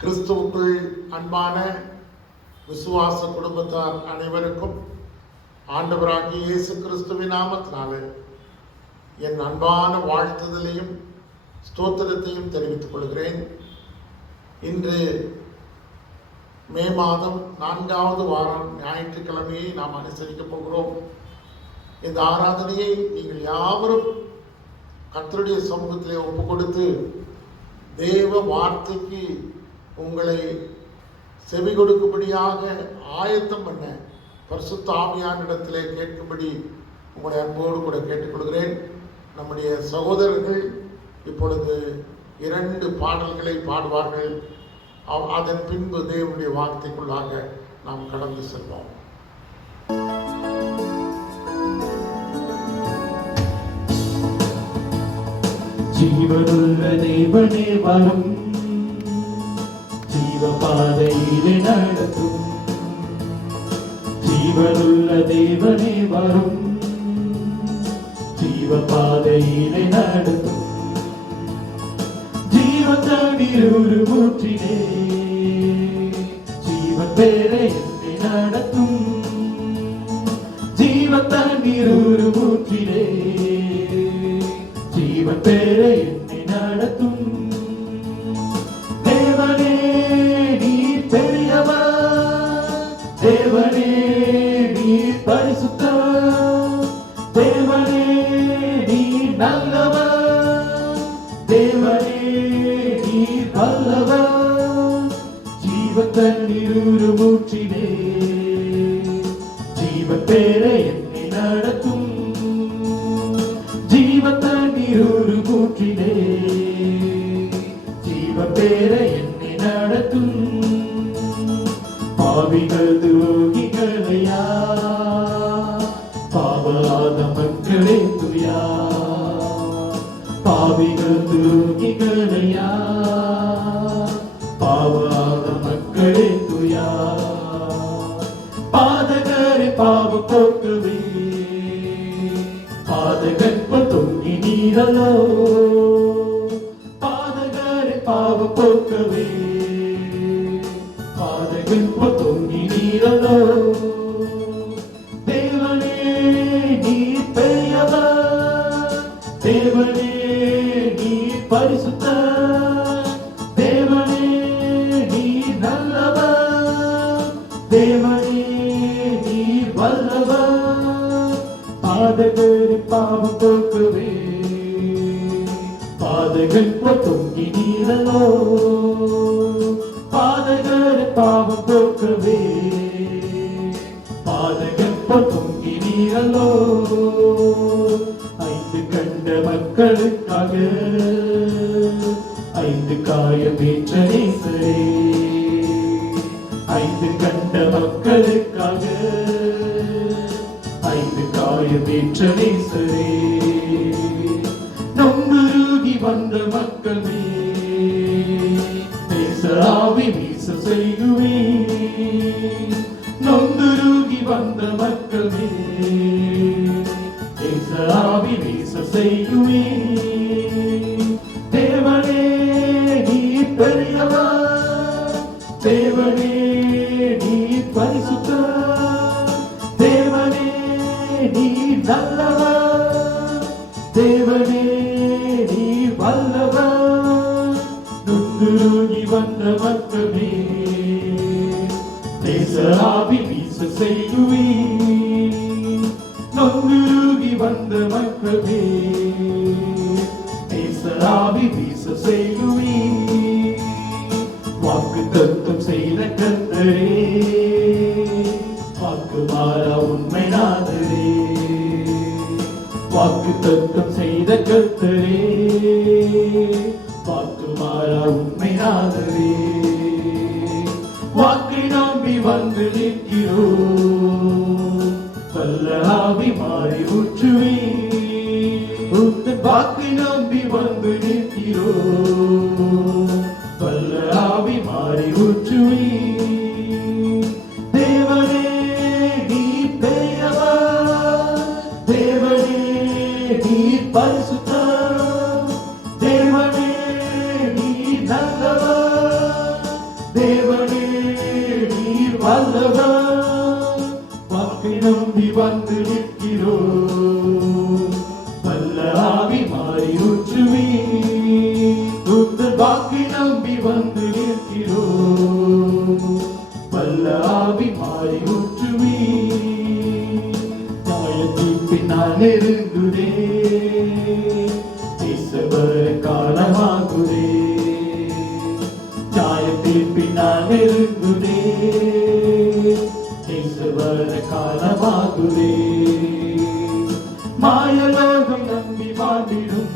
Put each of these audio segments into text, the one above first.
கிறிஸ்துவுக்குள் அன்பான விசுவாச குடும்பத்தார் அனைவருக்கும் ஆண்டவராகிய இயேசு கிறிஸ்துவின் நாமத்தினாலே என் அன்பான வாழ்த்துதலையும் ஸ்தோத்திரத்தையும் தெரிவித்துக் கொள்கிறேன். இன்று மே மாதம் 4வது வாரம் ஞாயிற்றுக்கிழமையை நாம் அனுசரிக்கப் போகிறோம். இந்த ஆராதனையை நீங்கள் யாவரும் கர்த்தருடைய சமூகத்திலே ஒப்பு கொடுத்து தேவ வார்த்தைக்கு உங்களை செவி கொடுக்கும்படியாக ஆயத்தம் பண்ண பரிசுத்த ஆவியானிடத்திலே கேட்கும்படி உங்களை அன்போடு கூட கேட்டுக்கொள்கிறேன். நம்முடைய சகோதரர்கள் இப்பொழுது 2 பாடல்களை பாடுவார்கள். அதன் பின்பு தேவனுடைய வார்த்தைக்குள்ளாக நாம் கடந்து செல்வோம். ஜீவனுள்ள தேவனே வரும், ஜீவ பாதையிலே நடத்தும். ஜீவனுள்ள தேவனே வரும், ஜீவ பாதையிலே நடத்தும். ஜீவன் தண்ணீர் ஒரு ஊற்றிலே, ஜீவன் பேரை என்னை நடத்தும். ஜீவன் தண்ணீர் ஒரு ஊற்றிலே, ஜீவன் பேரை என்னை நடத்தும். தேவனே நீர் பெரியவர், தேவனே நீர் பரிசுத்தர், தேவனே நீர் நல்லவர், தேவனே நீர் வல்லவர். ஜீவன் தண்ணீர் ஒரு ஊற்றிலே, ஜீவன் பேரை என்னை நடத்தும். ஜீவன் தண்ணீர் ஒரு ஊற்றிலே, ஜீவன் பேரை என்னை நடத்தும். பாவிகள் துரோகிகளையா, பாவலாத மக்களே துயா. பாவிகள் துரோகிகளையா, பாவலாத மக்களே துயா. பாதகரை பாவ போக்கவே, பாதகன் தொங்கி நீரலோ. பாதகரை பாவ போக்கவே, பாதகன் தொங்கி நீரலோ. தேவனே நீர் பெரியவர், தேவனே நீர் பரிசுத்தர், தேவனே நீர் நல்லவர், தேவனே நீர் வல்லவர். பாதகரை பாவ போக்கவே, பாதகன் தொங்கி நீரலோ. பாதகரை பாவ போக்கவே, பாதகன் தொங்கி நீரலோ. 5 கண்ட மக்களுக்காக 5 காயமேற்ற நேசரே. 5 கண்ட மக்களுக்காக 5 காயமேற்ற நேசரே. நொங்குருகி வந்த மக்களே, நேச ஆவி வீச செய்குவே. நொங்குருகி வந்த மக்களே, நேச ஆவி வீச செய்குவே. தேவனே நீர் பெரியவர், தேவனே நீர் பரிசுத்தர், தேவனே நீர் நல்லவர், தேவனே நீர் வல்லவர். நொங்குருகி வந்த மக்களே, நேச ஆவி வீச செய்குவே. நொங்குருகி வந்த மக்களே, நேச ஆவி வீச செய்குவே. வாக்கு தத்தம் செய்த கர்த்தரே, வாக்கு மாறா உண்மை நாதரே. வாக்கு தத்தம் செய்த கர்த்தரே, வாக்கு மாறா உண்மை நாதரே. வாக்கை நம்பி வந்து நிற்கிறோம், வல்ல ஆவி மாறி ஊற்றுவே. உந்தன் வாக்கை நம்பி வந்து நிற்கிறோம், வல்ல ஆவி மாறி ஊற்றுவே. தேவனே நீர் பெரியவர், தேவனே நீர் பரிசுத்தர், தேவனே நீர் நல்லவர், தேவனே நீர் வல்லவர், வாக்கை நம்பி வந்து நிற்கிறோம். வல்ல ஆவி மாறி ஊற்றுவே, உங்கள் வாக்கை நம்பி வந்து நிற்கிறோம். வல்ல ஆவி மாறி ஊற்றுவே, நியாயத்தின் பின்னால் நெருங்குதே, பேசவர காலமாகுதே. நியாயத்தின் பின்னால் நெருங்குதே, பேசவர காலமாகுதே. மாயலோகம் நம்பி மாட்டிடும்,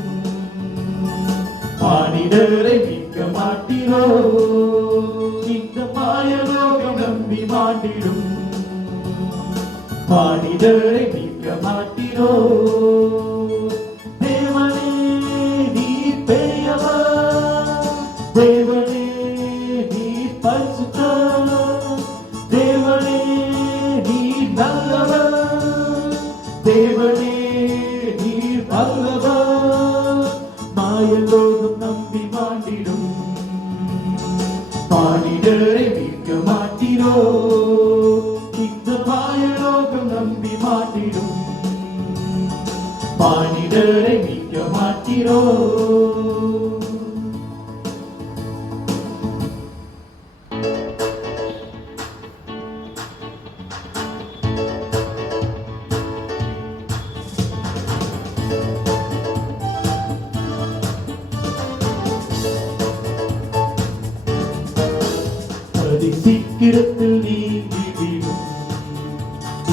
மானிடரை மீட்க மாட்டிரோ. இந்த மாயலோகம் நம்பி மாட்டிடும், மானிடரை மீட்க மாட்டிரோ. தேவனே நீர் பெரியவர், தேவனே நீர் பரிசுத்தர், தேவனே நீர் நல்லவர், தேவனே நீர் வல்லவர். மாயலோகம் நம்பி மாண்டிடும், மானிடரை மீட்க மாட்டிரோ. இந்த மாயலோகம் நம்பி மாட்டிடும், மானிடரை மீட்க மாட்டிரோ. அதி சீக்கிரத்தில் நீங்கிவிடும்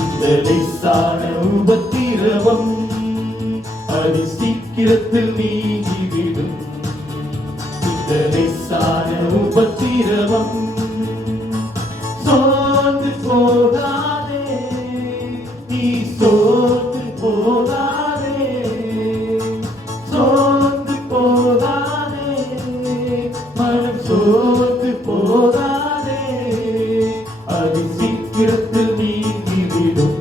இந்த லேசான உபத்திரவம், அதி சீக்கிரத்தில் நீங்கிவிடும் இந்த லேசான உபத்திரவம். சோர்ந்து போகாதே, நீ சோர்ந்து போகாதே, சோர்ந்து போகாதே, மனம் சோர்ந்து போகாதே. அதி சீக்கிரத்தில் நீங்கிவிடும்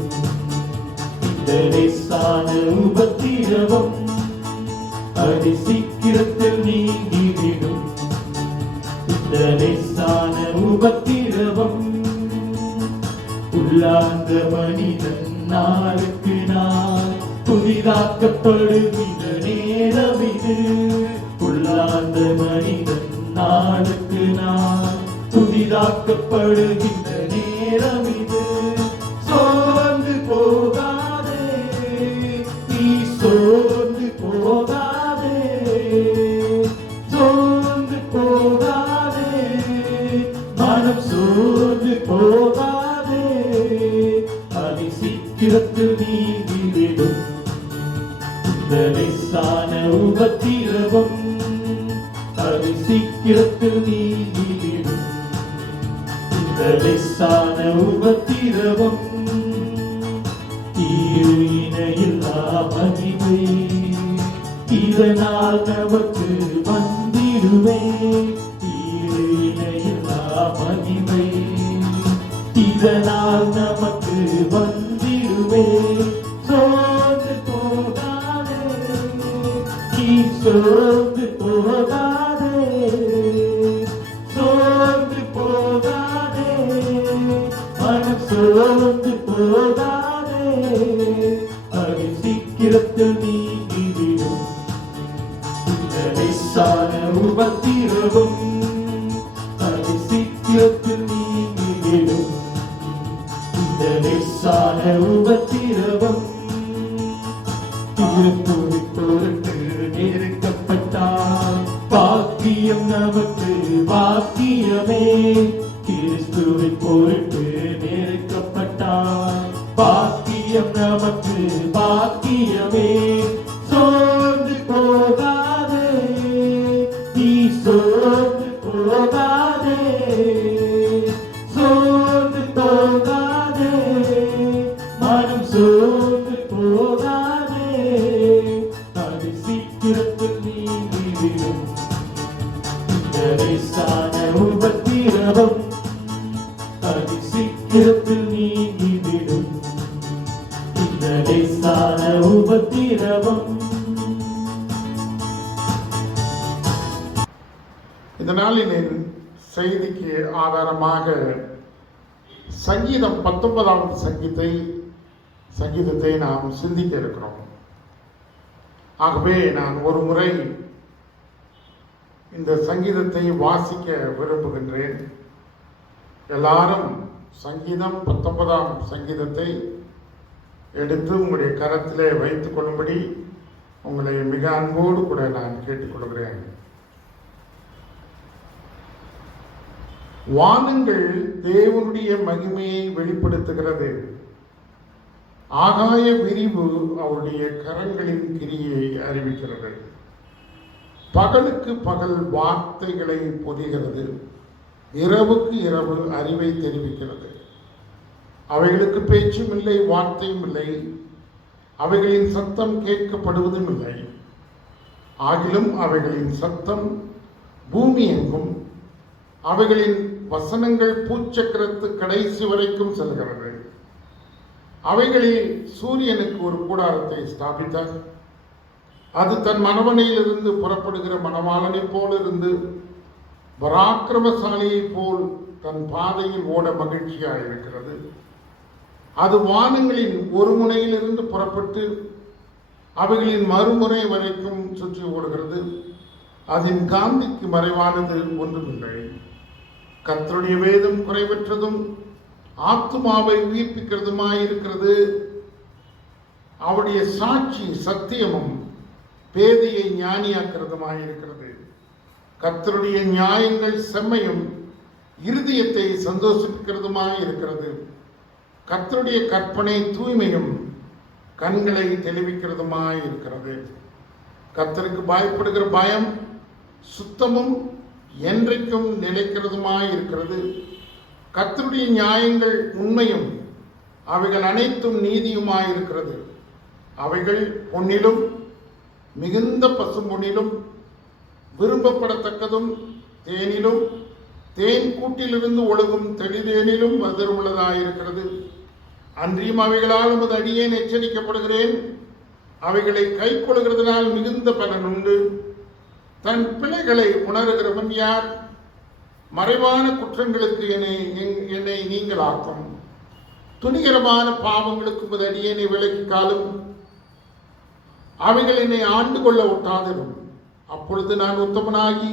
இந்த லேசான உபத்திரவம், அதி சீக்கிரத்தில் நீங்கிவிடும் இந்த லேசான உபத்திரவம். உள்ளார்ந்த மனிதன் நாளுக்கு நாள் புதிதாக்கப்படுகின்ற நேரம் இது. உள்ளார்ந்த மனிதன் நாளுக்கு நாள் புதிதாக்கப்படுகின்ற நேரம் இது. சோர்ந்து போகாதே, நீ சோர்ந்து போகாதே, சோர்ந்து போகாதே, மனம் சோர்ந்து போகாதே. அதி சீக்கிரத்தில் நீங்கிவிடும் இந்த லேசான உபத்திரவம், அதி சீக்கிரத்தில் நீங்கிவிடும் இந்த லேசான உபத்திரவம். இணையில்லா மகிமை இதனால் நமக்கு வந்திடுவே, இணையில்லா மகிமை இதனால் நமக்கு வந்திடுவே. சோர்ந்து போகாதே, நீ சோர்ந்து போகாதே, சோர்ந்து போகாதே, மனம் சோர்ந்து போகாதே. அதி சீக்கிரத்தில் நீங்கிவிடும் இந்த லேசான உபத்திரவம், அதி சீக்கிரத்தில் நீங்கிவிடும் இந்த லேசான உபத்திரவம். கிறிஸ்துவை பொருட்டு நெருக்கப்பட்டார், பாக்கியம் நமக்கு பாக்கியமே. கிறிஸ்துவை பொருட்டு நெருக்கப்பட்டார், பாக்கியம் நமக்கு பாக்கியமே. சோர்ந்து போகாதே, நீ சோர்ந்து போகாதே, சோர்ந்து போகாதே, மனம் சோர்ந்து போகாதே. அதி சீக்கிரத்தில் நீங்கிவிடும் இந்த லேசான உபத்திரவம், அதி சீக்கிரத்தில் நீங்கிவிடும் இந்த லேசான உபத்திரவம். இந்த நாளின் செய்திக்கு ஆதாரமாக சங்கீதம் 19வது சங்கீதத்தை நாம் சிந்திக்க இருக்கிறோம். ஆகவே நான் ஒரு முறை இந்த சங்கீதத்தை வாசிக்க விரும்புகின்றேன். எல்லாரும் சங்கீதம் 19ஆம் சங்கீதத்தை எடுத்து உங்களுடைய கரத்திலே வைத்துக் கொள்ளும்படி உங்களை மிக அன்போடு கூட நான் கேட்டுக்கொள்கிறேன். வானங்கள் தேவனுடைய மகிமையை வெளிப்படுத்துகிறது. ஆகாய விரிவு அவருடைய கரங்களின் கிரியை அறிவிக்கிறது. பகலுக்கு பகல் வார்த்தைகளை பொதிகிறது, இரவுக்கு இரவு அறிவை தெரிவிக்கிறது. அவைகளுக்கு பேச்சும் இல்லை, வார்த்தையும் இல்லை, அவைகளின் சத்தம் கேட்கப்படுவதும் இல்லை. ஆகிலும் அவைகளின் சத்தம் பூமி எங்கும், அவைகளின் வசனங்கள் பூச்சக்கரத்து கடைசி வரைக்கும் செல்கிறது. அவைகளில் சூரியனுக்கு ஒரு கூடாரத்தை ஸ்தாபித்தார். அது தன் மணவனையிலிருந்து புறப்படுகிற மணவாளனை போல் இருந்து பராக்கிரமசாலியை போல் தன் பாதையில் ஓட மகிழ்ச்சியாக இருக்கிறது. அது வானங்களின் ஒரு முனையிலிருந்து புறப்பட்டு அவைகளின் மறுமுறை வரைக்கும் சுற்றி ஓடுகிறது. அதன் காந்திக்கு மறைவானது ஒன்றுமில்லை. கர்த்தருடைய வேதம் குறைவற்றதும் ஆத்துமாவை உயிர்ப்பிக்கிறதுமாயிருக்கிறது. அவருடைய சாட்சி சத்தியமும் பேதையை ஞானியாக்கிறதுமாயிருக்கிறது. கர்த்தருடைய நியாயங்கள் செம்மையும் இருதயத்தை சந்தோஷிப்பிக்கிறதுமாயிருக்கிறது. கர்த்தருடைய கற்பனை தூய்மையும் கண்களை தெளிவிக்கிறதுமாயிருக்கிறது. கர்த்தருக்கு பயப்படுகிற பயம் சுத்தமும் என்றைக்கும் நிலைக்கிறதுமாயிருக்கிறது. கர்த்தருடைய நியாயங்கள் உண்மையும் அவைகள் அனைத்தும் நீதியுமாயிருக்கிறது. அவைகள் பொன்னிலும் மிகுந்த பசும்பொன்னிலும் விரும்பப்படத்தக்கதும் தேனிலும் தேன் கூட்டிலிருந்து ஒழுகும் தெளிதேனிலும் மதுரமுள்ளதாயிருக்கிறது. அன்றியும் அவைகளால் உமது அடியேன் எச்சரிக்கப்படுகிறேன். அவைகளை கை கொள்கிறதுனால் மிகுந்த பலன் உண்டு. தன் பிள்ளைகளை உணர்கிறவன் யார்? மறைவான குற்றங்களுக்கு என்னை நீங்களாக்கும். துணிகரமான பாவங்களுக்கு உமது அடியேனை விலக்கிக்காலும் அவைகள் என்னை ஆண்டு கொள்ள ஒட்டாதிரும். அப்பொழுது நான் உத்தமனாகி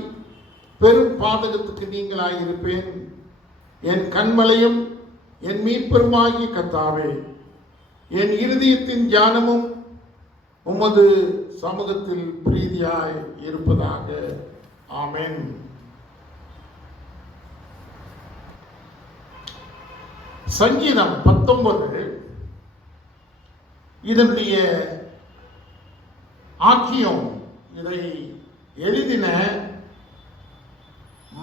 பெரும் பாதகத்துக்கு நீங்களாயிருப்பேன். என் கண்மலையும் என் மீட்பெருமாகிய கர்த்தாவே, என் இருதயத்தின் தியானமும் உமது சமூகத்தில் பிரீதியாய் இருப்பதாக. ஆமென். சங்கீதம் 19 இதனுடைய ஆக்கியம், இதை எழுதின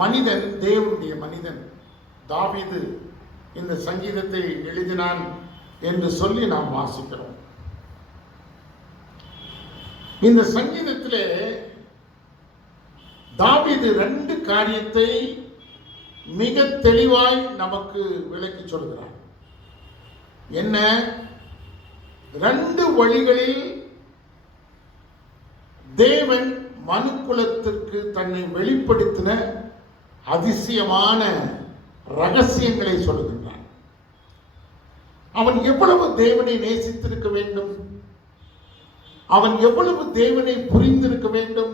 மனிதன், தேவனுடைய மனிதன் தாவீது இந்த சங்கீதத்தை எழுதினான் என்று சொல்லி நாம் வாசிக்கிறோம். இந்த சங்கீதத்திலே தாவீது 2 காரியத்தை மிக தெளிவாய் நமக்கு விளக்கி சொல்கிறார். என்ன? 2 வழிகளில் தேவன் மனுக்குலத்திற்கு தன்னை வெளிப்படுத்தின அதிசயமான ரகசியங்களை சொல்லுகின்றான். அவன் எவ்வளவு தேவனை நேசித்திருக்க வேண்டும், அவன் எவ்வளவு தேவனை புரிந்திருக்க வேண்டும்,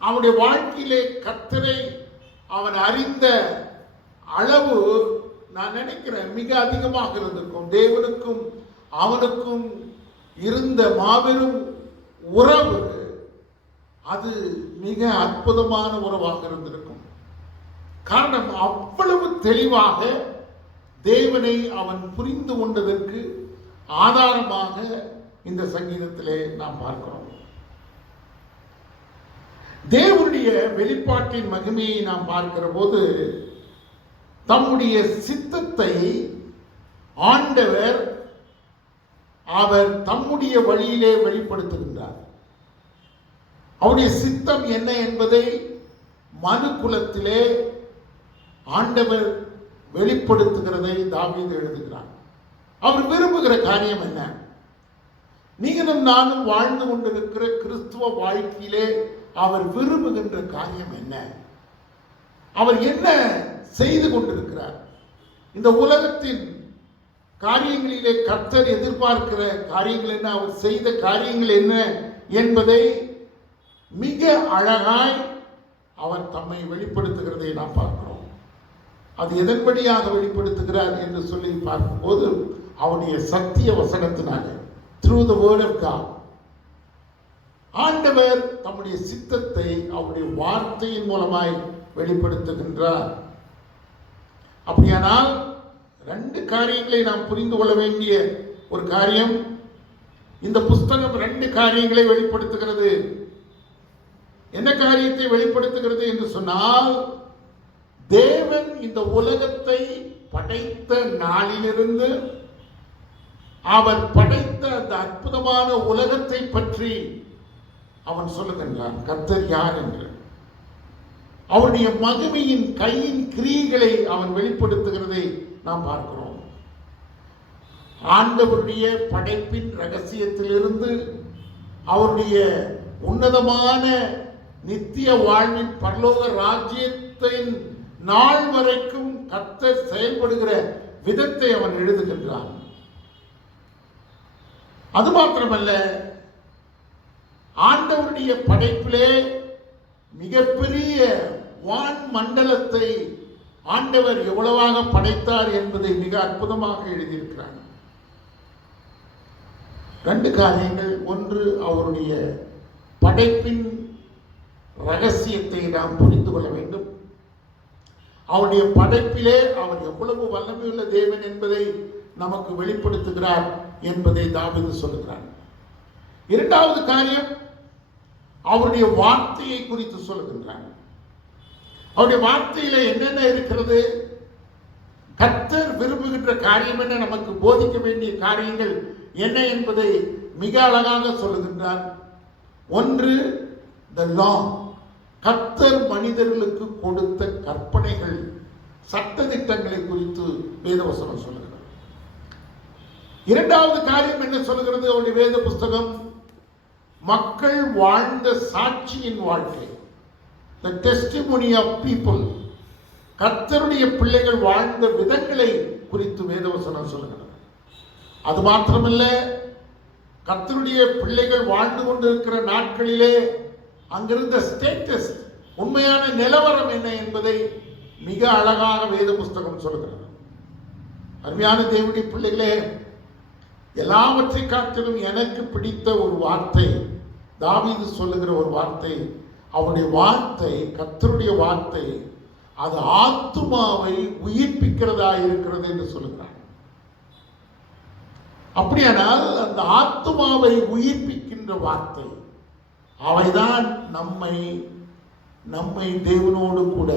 அவனுடைய வாழ்க்கையிலே கர்த்தரை அவன் அறிந்த அளவு நான் நினைக்கிறேன் மிக அதிகமாக இருந்திருக்கும். தேவனுக்கும் அவனுக்கும் இருந்த மாபெரும் உறவு அது மிக அற்புதமான உறவாக இருந்திருக்கும். காரணம், அவ்வளவு தெளிவாக தேவனை அவன் புரிந்து கொண்டதற்கு ஆதாரமாக இந்த சங்கீதத்திலே நாம் பார்க்கிறோம். தேவனுடைய வெளிப்பாட்டின் மகிமையை நாம் பார்க்கிற போது தம்முடைய சித்தத்தை ஆண்டவர் அவர் தம்முடைய வழியிலே வெளிப்படுத்துகின்றார். அவருடைய சித்தம் என்ன என்பதை மனு குலத்திலே ஆண்டவர் வெளிப்படுத்துகிறதை தாவீது எழுதுகிறார். அவர் விரும்புகிற காரியம் என்ன? நீங்களும் நானும் வாழ்ந்து கொண்டிருக்கிற கிறிஸ்துவ வாழ்க்கையிலே அவர் விரும்புகின்ற காரியம் என்ன? அவர் என்ன செய்து கொண்டிருக்கிறார். இந்த உலகத்தின் காரியங்களிலே கர்த்தர் எதிர்பார்க்கிற காரியங்கள் என்ன, அவர் செய்த காரியங்கள் என்ன என்பதை மிக அழகாய் அவர் தம்மை வெளிப்படுத்துகிறதை நாம் பார்க்கிறோம். அது எதன்படியாக வெளிப்படுத்துகிறார் என்று சொல்லி பார்க்கும்போது அவருடைய சத்திய வசனத்தினால, through the word of God, ஆண்டவர் தம்முடைய சித்தத்தை அவருடைய வார்த்தையின் மூலமாய் வெளிப்படுத்துகின்றார். அப்படியானால் ரெண்டு காரியங்களை நாம் புரிந்து கொள்ள வேண்டிய ஒரு காரியம், இந்த புஸ்தகம் ரெண்டு காரியங்களை வெளிப்படுத்துகிறது. என்ன காரியத்தை வெளிப்படுத்துகிறது என்று சொன்னால், தேவன் இந்த உலகத்தை படைத்த நாளிலிருந்து அவர் படைத்த அந்த அற்புதமான உலகத்தை பற்றி அவன் சொல்லுகின்றான். கர்த்தர் யார் என்று அவருடைய மகிமையின் கையின் கிரியைகளை அவன் வெளிப்படுத்துகிறதை நாம் பார்க்கிறோம். ஆண்டவருடைய படைப்பின் ரகசியத்திலிருந்து அவருடைய உன்னதமான நித்திய வாழ்வின் பரலோக ராஜ்யத்தின் நாள் வரைக்கும் கர்த்தர் செயல்படுகிற விதத்தை அவன் எழுதுகின்றான். அது மாத்திரமல்ல, ஆண்டவருடைய படைப்பிலே மிகப்பெரிய வான் மண்டலத்தை ஆண்டவர் எவ்வளவாக படைத்தார் என்பதை மிக அற்புதமாக எழுதியிருக்கிறார். ரெண்டு காரியங்கள். ஒன்று, அவருடைய படைப்பின் ரகசியத்தை நாம் புரிந்து கொள்ள வேண்டும். அவருடைய படைப்பிலே அவர் எவ்வளவு வல்லமையுள்ள தேவன் என்பதை நமக்கு வெளிப்படுத்துகிறார் என்பதை தாவீது சொல்லுகிறார். இரண்டாவது காரியம், அவருடைய வார்த்தையை குறித்து சொல்லுகின்றார். அவருடைய வார்த்தையில என்னென்ன இருக்கிறது, கர்த்தர் விரும்புகின்ற காரியம் என்ன, நமக்கு போதிக்க வேண்டிய காரியங்கள் என்ன என்பதை மிக அழகாக சொல்லுகின்றார். ஒன்று, the law, கர்த்தர் மனிதர்களுக்கு கொடுத்த கற்பனைகள், சட்ட திட்டங்களை குறித்து வேதவசனம் சொல்லுகிறது. இரண்டாவது காரியம் என்ன சொல்லுகிறது அவருடைய வேத புஸ்தகம், மக்கள் வாழ்ந்த சாட்சியின் வாழ்க்கை, the testimony of people, கர்த்தருடைய பிள்ளைகள் வாழ்ந்த விதங்களை குறித்து வேதவசனம் சொல்லுகிறது. அது மாத்திரமல்ல, கர்த்தருடைய பிள்ளைகள் வாழ்ந்து கொண்டிருக்கிற நாட்களிலே அங்கிருந்த ஸ்டேட்டஸ், உண்மையான நிலவரம் என்ன என்பதை மிக அழகாக வேத புஸ்தகம் சொல்லுகிறது. அருமையான தேவனுடைய பிள்ளைகளே, எல்லாவற்றை காட்டிலும் எனக்கு பிடித்த ஒரு வார்த்தை, தாவீது சொல்லுகிற ஒரு வார்த்தை, அவருடைய வார்த்தை, கர்த்தருடைய வார்த்தை, அது ஆத்துமாவை உயிர்ப்பிக்கிறதா இருக்கிறது என்று சொல்லுகிறார். அப்படியானால் அந்த ஆத்துமாவை உயிர்ப்பிக்கின்ற வார்த்தை, அவைதான் நம்மை தேவனோடு கூட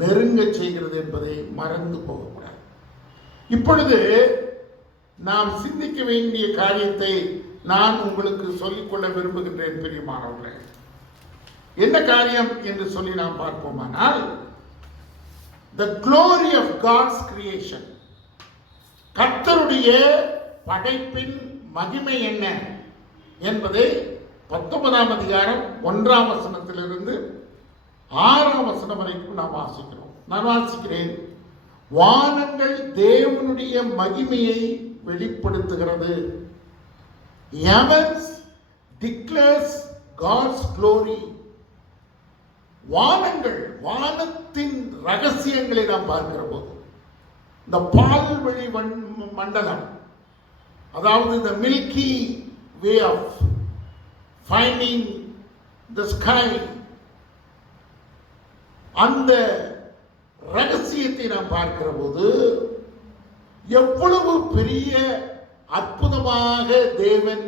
நெருங்க செய்கிறது என்பதை மறந்து போகக்கூடாது. இப்பொழுது நாம் சிந்திக்க வேண்டிய காரியத்தை நான் உங்களுக்கு சொல்லிக்கொள்ள விரும்புகின்றேன் பிரியமானவர்களே. என்ன காரியம் என்று சொல்லி நாம் பார்ப்போமானால், the glory of God's creation, கர்த்தருடைய படைப்பின் மகிமை என்ன என்பதை 19ஆம் அதிகாரம் 1ஆம் வசனத்திலிருந்து 6ஆம் வசனம் வரைக்கும் நாம் வாசிக்கிறோம். நான் வாசிக்கிறேன். வானங்கள் தேவனுடைய மகிமையை வெளிப்படுத்துகிறது. Heavens declares God's glory. வானங்கள், வானத்தின் ரகசியங்களை நாம் பார்க்கிற போது, இந்த பால்வெளி மண்டலம், அதாவது the milky way of finding the sky, அந்த ரகசியத்தை நாம் பார்க்கிற போது எவ்வளவு பெரிய அற்புதமாக தேவன்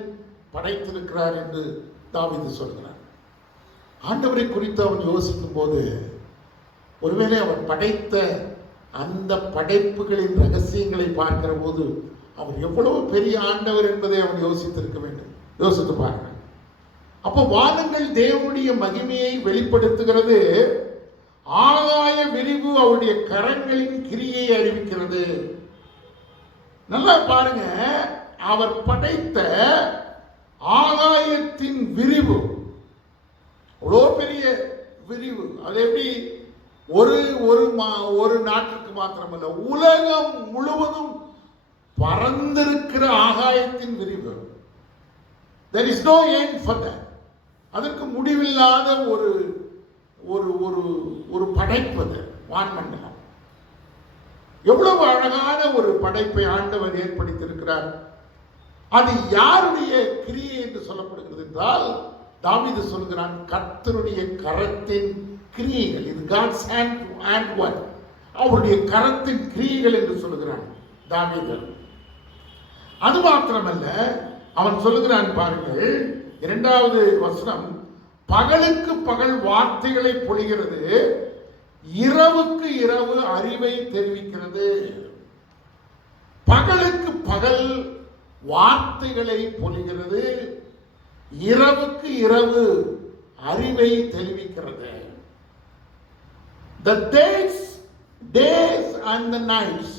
படைத்திருக்கிறார் என்று தாவீது சொல்கிறார். ஆண்டவரை குறித்து அவன் யோசிக்கும் போது, ஒருவேளை அவன் படைத்த அந்த படைப்புகளின் ரகசியங்களை பார்க்கிற போது அவர் எவ்வளவு பெரிய ஆண்டவர் என்பதை அவன் யோசித்திருக்க வேண்டும். யோசித்து பாருங்க. அப்போ வானங்கள் தேவனுடைய மகிமையை வெளிப்படுத்துகிறது, ஆகாய விரிவு அவருடைய கரங்களின் கிரியை அறிவிக்கிறது. நல்லா பாருங்க, அவர் படைத்த ஆகாயத்தின் விரிவு, அவ்வளோ பெரிய விரிவு. அது எப்படி ஒரு நாட்டுக்கு மாத்திரமல்ல, உலகம் முழுவதும் பறந்திருக்கிற ஆகாயத்தின் விரிவு. There is no end for that. அதற்கு முடிவில்லாத ஒரு ஒரு ஒரு ஒரு படைப்பு அது வான்மண்டலம். எவ்வளவு அழகான ஒரு படைப்பை ஆண்டவர் ஏற்படுத்தியிருக்கிறார். அது யாருடைய கிரியை என்று சொல்லப்படுகிறது என்றால், தாவீது சொல்கிறான், கர்த்தருடைய கரத்தின் கிரியைகள். இது God's hand work. அவருடைய கரத்தின் கிரியைகள் என்று சொல்லுகிறான் தாவீது. அது மாத்திரமல்ல, அவன் சொல்லுகிறான் பாருங்கள், 2வது வசனம், பகலுக்கு பகல் வார்த்தைகளை பொழிகிறது, இரவுக்கு இரவு அறிவை தெரிவிக்கிறது. பகலுக்கு பகல் வார்த்தைகளை பொழிகிறது, இரவுக்கு இரவு அறிவை தெரிவிக்கிறது. The days and the nights,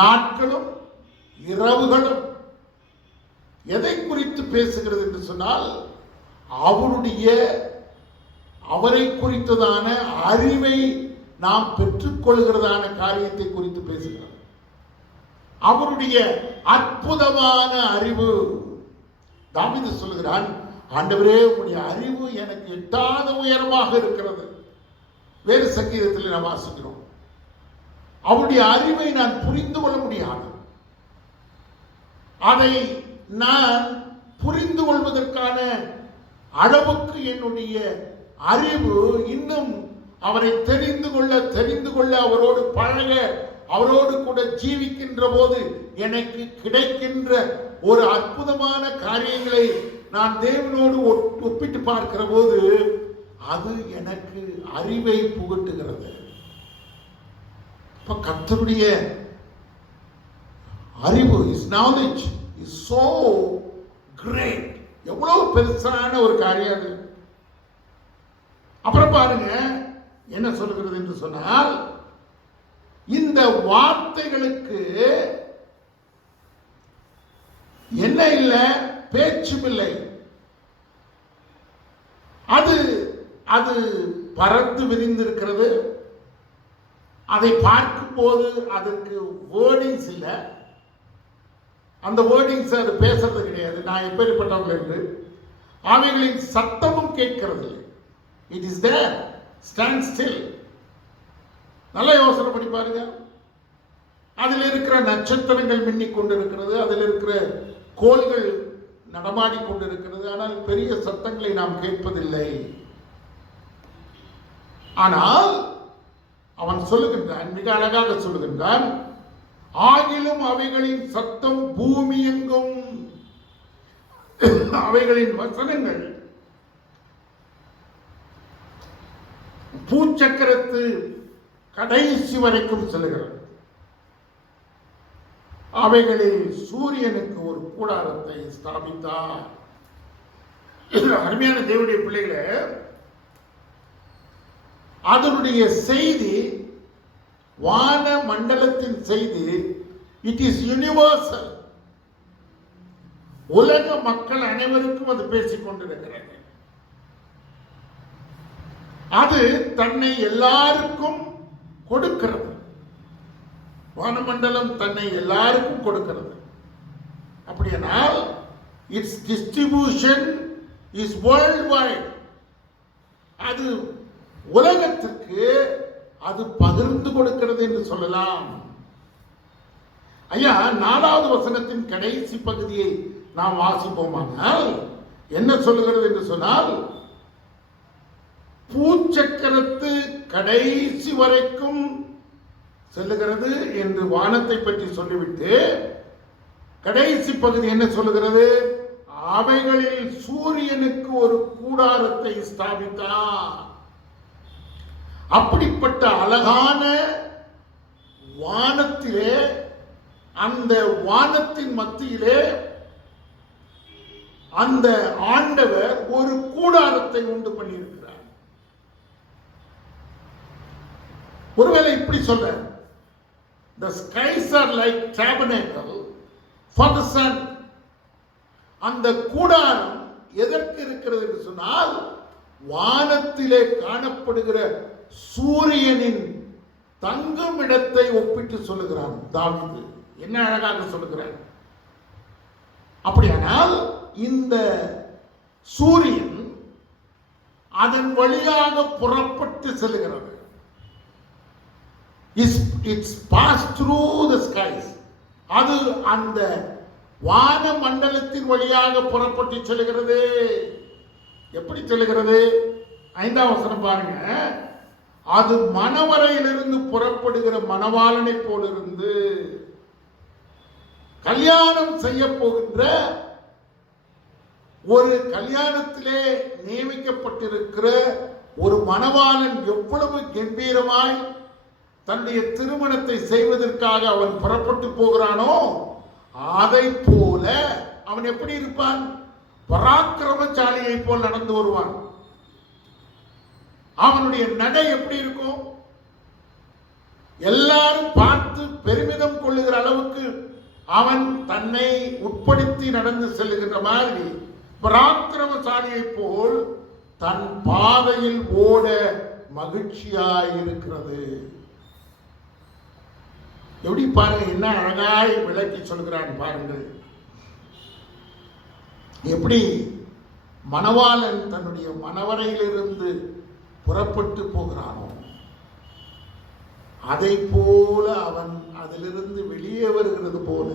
நாட்களும் இரவுகளும் எதை குறித்து பேசுகிறது என்று சொன்னால், அவரை குறித்ததான அறிவை நாம் பெற்றுக்கொள்கிறதான காரியத்தை குறித்து பேசுகிறார். அவருடைய அற்புதமான அறிவு. தாவீது சொல்லுகிறான், ஆண்டவரே, உம்முடைய அறிவு எனக்கு எட்டாத உயரமாக இருக்கிறது. வேறு சங்கீதத்தில் நாம் வாசிக்கிறோம், அவருடைய அறிவை நான் புரிந்து கொள்ள முடியாது. அதை நான் புரிந்து கொள்வதற்கான அளவுக்கு என்னுடைய அறிவு இன்னும் அவரை தெரிந்து கொள்ள அவரோடு பழக, அவரோடு கூட ஜீவிக்கின்ற போது எனக்கு கிடைக்கின்ற ஒரு அற்புதமான காரியங்களை நான் தேவனோடு ஒப்பிட்டு பார்க்கிற போது அது எனக்கு அறிவை புகட்டுகிறது. இப்ப கர்த்தருடைய அறிவு, his knowledge is so great. எவ்வளவு பெருசான ஒரு காரியம் அது. அப்புறம் பாருங்க என்ன சொல்லுகிறது என்று சொன்னால், இந்த வார்த்தைகளுக்கு என்ன இல்லை, பேச்சும் இல்லை. அது அது பறந்து விரிந்திருக்கிறது. அதை பார்க்கும் போது அதற்கு வேர்டிங்ஸ் இல்லை. அந்த வேர்டிங்ஸ் அது பேசுறது கிடையாது, நான் எப்பேற்பட்டவர்கள் என்று. அவைகளின் சத்தமும் கேட்கிறது. It is there, stand still. நல்லா யோசனை பண்ணி பாருங்க. அதில் இருக்கிற நட்சத்திரங்கள் மின்னிக் கொண்டிருக்கிறது, அதில் இருக்கிற கோள்கள் நடமாடி கொண்டிருக்கிறது. ஆனால் பெரிய சத்தங்களை நாம் கேட்பதில்லை. ஆனால் அவன் சொல்லுகின்றான், மிக அழகாக சொல்லுகின்றான், ஆகிலும் அவைகளின் சத்தம் பூமி எங்கும், அவைகளின் வசனங்கள் பூச்சக்கரத்து கடைசி வரைக்கும் செல்கிறது. அவைகளில் சூரியனுக்கு ஒரு கூடாரத்தை ஸ்தாபித்தார். அருமையான தேவனுடைய பிள்ளைகளே, அதனுடைய செய்தி, வான மண்டலத்தின் செய்தி, இட் இஸ் யூனிவர்சல். உலக மக்கள் அனைவருக்கும் அது பேசிக் கொண்டிருக்கிறது. அது தன்னை எல்லாருக்கும் கொடுக்கிறது. வானமண்டலம் தன்னை எல்லாருக்கும் கொடுக்கிறது. அப்படியானால் it's distribution is world wide. அது உலகத்திற்கு அது பகிர்ந்து கொடுக்கிறது என்று சொல்லலாம். ஐயா, 4வது வசனத்தின் கடைசி பகுதியை நாம் வாசிப்போமானால் என்ன சொல்லுகிறது என்று சொன்னால், பூச்சக்கரத்து கடைசி வரைக்கும் செல்லுகிறது என்று வானத்தை பற்றி சொல்லிவிட்டு கடைசி பகுதி என்ன சொல்லுகிறது, அவைகளில் சூரியனுக்கு ஒரு கூடாரத்தை ஸ்தாபித்தார். அப்படிப்பட்ட அழகான வானத்திலே, அந்த வானத்தின் மத்தியிலே அந்த ஆண்டவர் ஒரு கூடாரத்தை உண்டு பண்ணியிருக்கிறார். ஒருவேளை இப்படி சொல்ற, the skies are like tabernacle for the sun. அந்த கூடாரம் எதற்கு இருக்கிறது என்று சொன்னால், வானத்திலே காணப்படுகிற சூரியனின் தங்கும் இடத்தை ஒப்பிட்டு சொல்லுகிறான் தாவீது. என்ன அழகாக சொல்லுகிறான். அப்படியானால் இந்த சூரியன் அதன் வழியாக புறப்பட்டு செல்கிறது. It's passed through the skies. அது அந்த வான மண்டலத்தின் வழியாக புறப்பட்டு செல்கிறது. எப்படி செல்கிறது? 5ஆம் வசனம் பாருங்க. அது மணவரையிலிருந்து புறப்படுகிற மணவாளனை போலிருந்து கல்யாணம் செய்ய போகின்ற ஒரு கல்யாணத்திலே நியமிக்கப்பட்டிருக்கிற ஒரு மணவாளன் எவ்வளவு கம்பீரமாய் தன்னுடைய திருமணத்தை செய்வதற்காக அவன் புறப்பட்டு போகிறானோ அதை போல அவன் எப்படி இருப்பான்? பராக்கிரமசாலியை போல் நடந்து வருவான். அவனுடைய நடை எப்படி இருக்கும்? எல்லாரும் பார்த்து பெருமிதம் கொள்ளுகிற அளவுக்கு அவன் தன்னை உட்படுத்தி நடந்து செல்லுகின்ற மாதிரி பராக்கிரமசாலியை போல் தன் பாதையில் ஓட மகிழ்ச்சியாய் இருக்கிறது. எப்படி பாருங்க, என்ன அழகாய் விளக்கி சொல்கிறான் பாருங்கள். எப்படி மணவாளன் தன்னுடைய மணவரையிலிருந்து புறப்பட்டு போகிறானோ அதை போல அவன் அதிலிருந்து வெளியே வருகிறது போல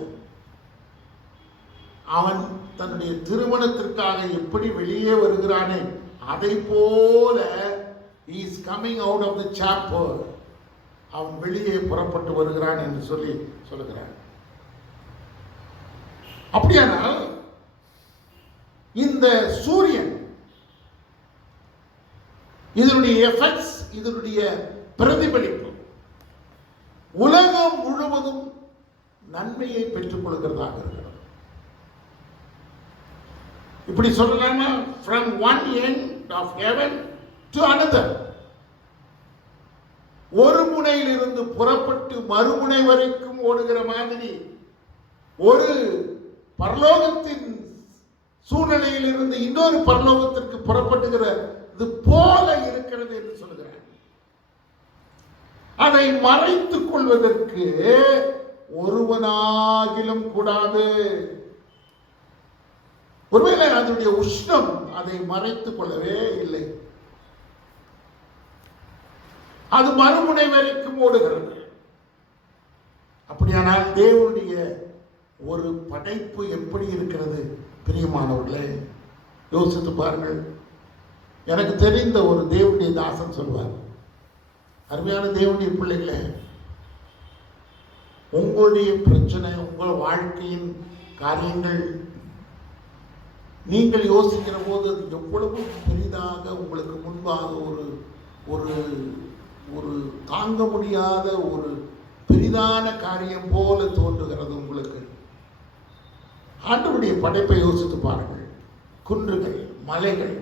அவன் தன்னுடைய திருமணத்திற்காக எப்படி வெளியே வருகிறானே அதை போல he is coming out of the chapel. அவன் வெளியே புறப்பட்டு வருகிறான் என்று சொல்லுகிறான். அப்படியானால் இந்த சூரியன் இதனுடைய எஃபெக்ட்ஸ், இதனுடைய பிரதிபலிப்பு உலகம் முழுவதும் நன்மையை பெற்றுக் கொள்கிறதாக இருக்கிறது. இப்படி சொல்லலாமா? from one end of heaven to another. ஒரு முனையில் இருந்து புறப்பட்டு மறுமுனை வரைக்கும் ஓடுகிற மாதிரி ஒரு பரலோகத்தின் சூழ்நிலையில் இருந்து இன்னொரு பரலோகத்திற்கு புறப்பட்டுகிற இது போல இருக்கிறது என்று சொல்கிறார். அதை மறைத்துக் கொள்வதற்கு ஒருவனாகிலும் கூடாது. ஒருவேளை அதனுடைய உஷ்ணம் அதை மறைத்துக் கொள்ளவே இல்லை. அது மறுமுனை வரைக்கும் ஓடுகிறது. அப்படியானால் தேவனுடைய ஒரு படைப்பு எப்படி இருக்கிறது பிரியமானவர்களே? யோசித்து பாருங்கள். எனக்கு தெரிந்த ஒரு தேவனுடைய தாசன் சொல்வார், அருமையான தேவனுடைய பிள்ளைகளே, உங்களுடைய பிரச்சனை, உங்கள் வாழ்க்கையின் காரியங்கள் நீங்கள் யோசிக்கிற போது அது எவ்வளவு பெரிதாக உங்களுக்கு முன்பாக ஒரு ஒரு தாங்க முடியாத ஒரு பெரிதான காரியம் போல தோன்றுகிறது உங்களுக்கு. ஆண்டவருடைய படைப்பை யோசித்து பாருங்கள். குன்றுகள், மலைகள்,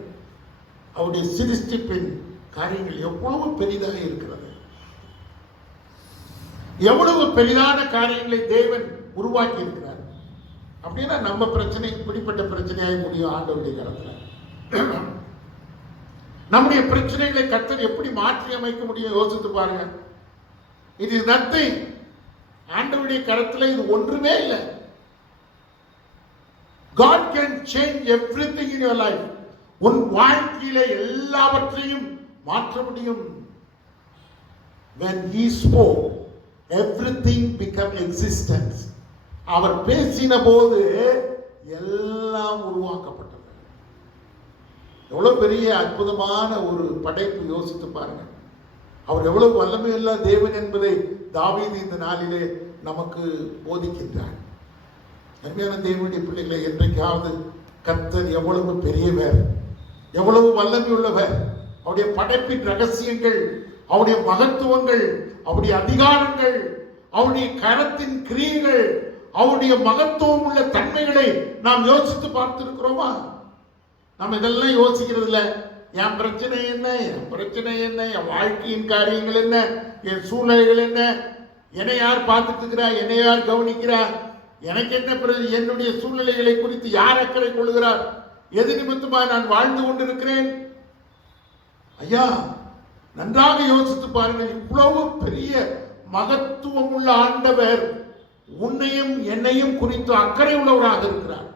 அவருடைய சிருஷ்டிப்பின் காரியங்கள் எவ்வளவு பெரிதாக இருக்கிறது. எவ்வளவு பெரிதான காரியங்களை தேவன் உருவாக்கி இருக்கிறார். அப்படின்னா நம்ம பிரச்சனை இப்படிப்பட்ட பிரச்சனையாக முடியும் ஆண்டவருடைய கரத்தில். நம்முடைய பிரச்சனைகளை கர்த்தர் எப்படி மாற்றி அமைக்க முடியும் யோசித்து பாருங்க. It is nothing. ஆண்டவருடைய கரத்தில் இது ஒன்றுமே இல்லை. God can change everything in your life. உன் வாழ்க்கையில எல்லாவற்றையும் மாற்ற முடியும். When he spoke, everything became existence. அவர் பேசின போது எல்லாம் உருவாக்கப்பட்டது. எவ்வளவு பெரிய அற்புதமான ஒரு படைப்பு யோசித்து பாருங்க. அவர் எவ்வளவு வல்லமையுள்ள தேவன் என்பதை தாவீது இந்த நாளிலே நமக்கு போதிக்கின்றார். அருமையான தேவனுடைய பிள்ளைகளை, என்றைக்காவது கர்த்தர் எவ்வளவு பெரியவர், எவ்வளவு வல்லமையுள்ளவர், அவருடைய படைப்பின் ரகசியங்கள், அவருடைய மகத்துவங்கள், அவருடைய அதிகாரங்கள், அவருடைய கரத்தின் கிரியைகள், அவருடைய மகத்துவம் உள்ள தன்மைகளை நாம் யோசித்து பார்த்திருக்கிறோமா? நம்ம இதெல்லாம் யோசிக்கிறது இல்லை. என் பிரச்சனை என்ன, என் பிரச்சனை என்ன, என் வாழ்க்கையின் காரியங்கள் என்ன, என் சூழ்நிலைகள் என்ன, என்னை யார் பார்த்துட்டு இருக்கிறா, என்னை யார் கவனிக்கிறா, எனக்கு என்ன, என்னுடைய சூழ்நிலைகளை குறித்து யார் அக்கறை கொள்கிறார், எது நிமித்தமாக நான் வாழ்ந்து கொண்டிருக்கிறேன். ஐயா, நன்றாக யோசித்து பாருங்கள். இவ்வளவு பெரிய மகத்துவம் உள்ள ஆண்டவர் உன்னையும் என்னையும் குறித்து அக்கறை உள்ளவராக இருக்கிறார்.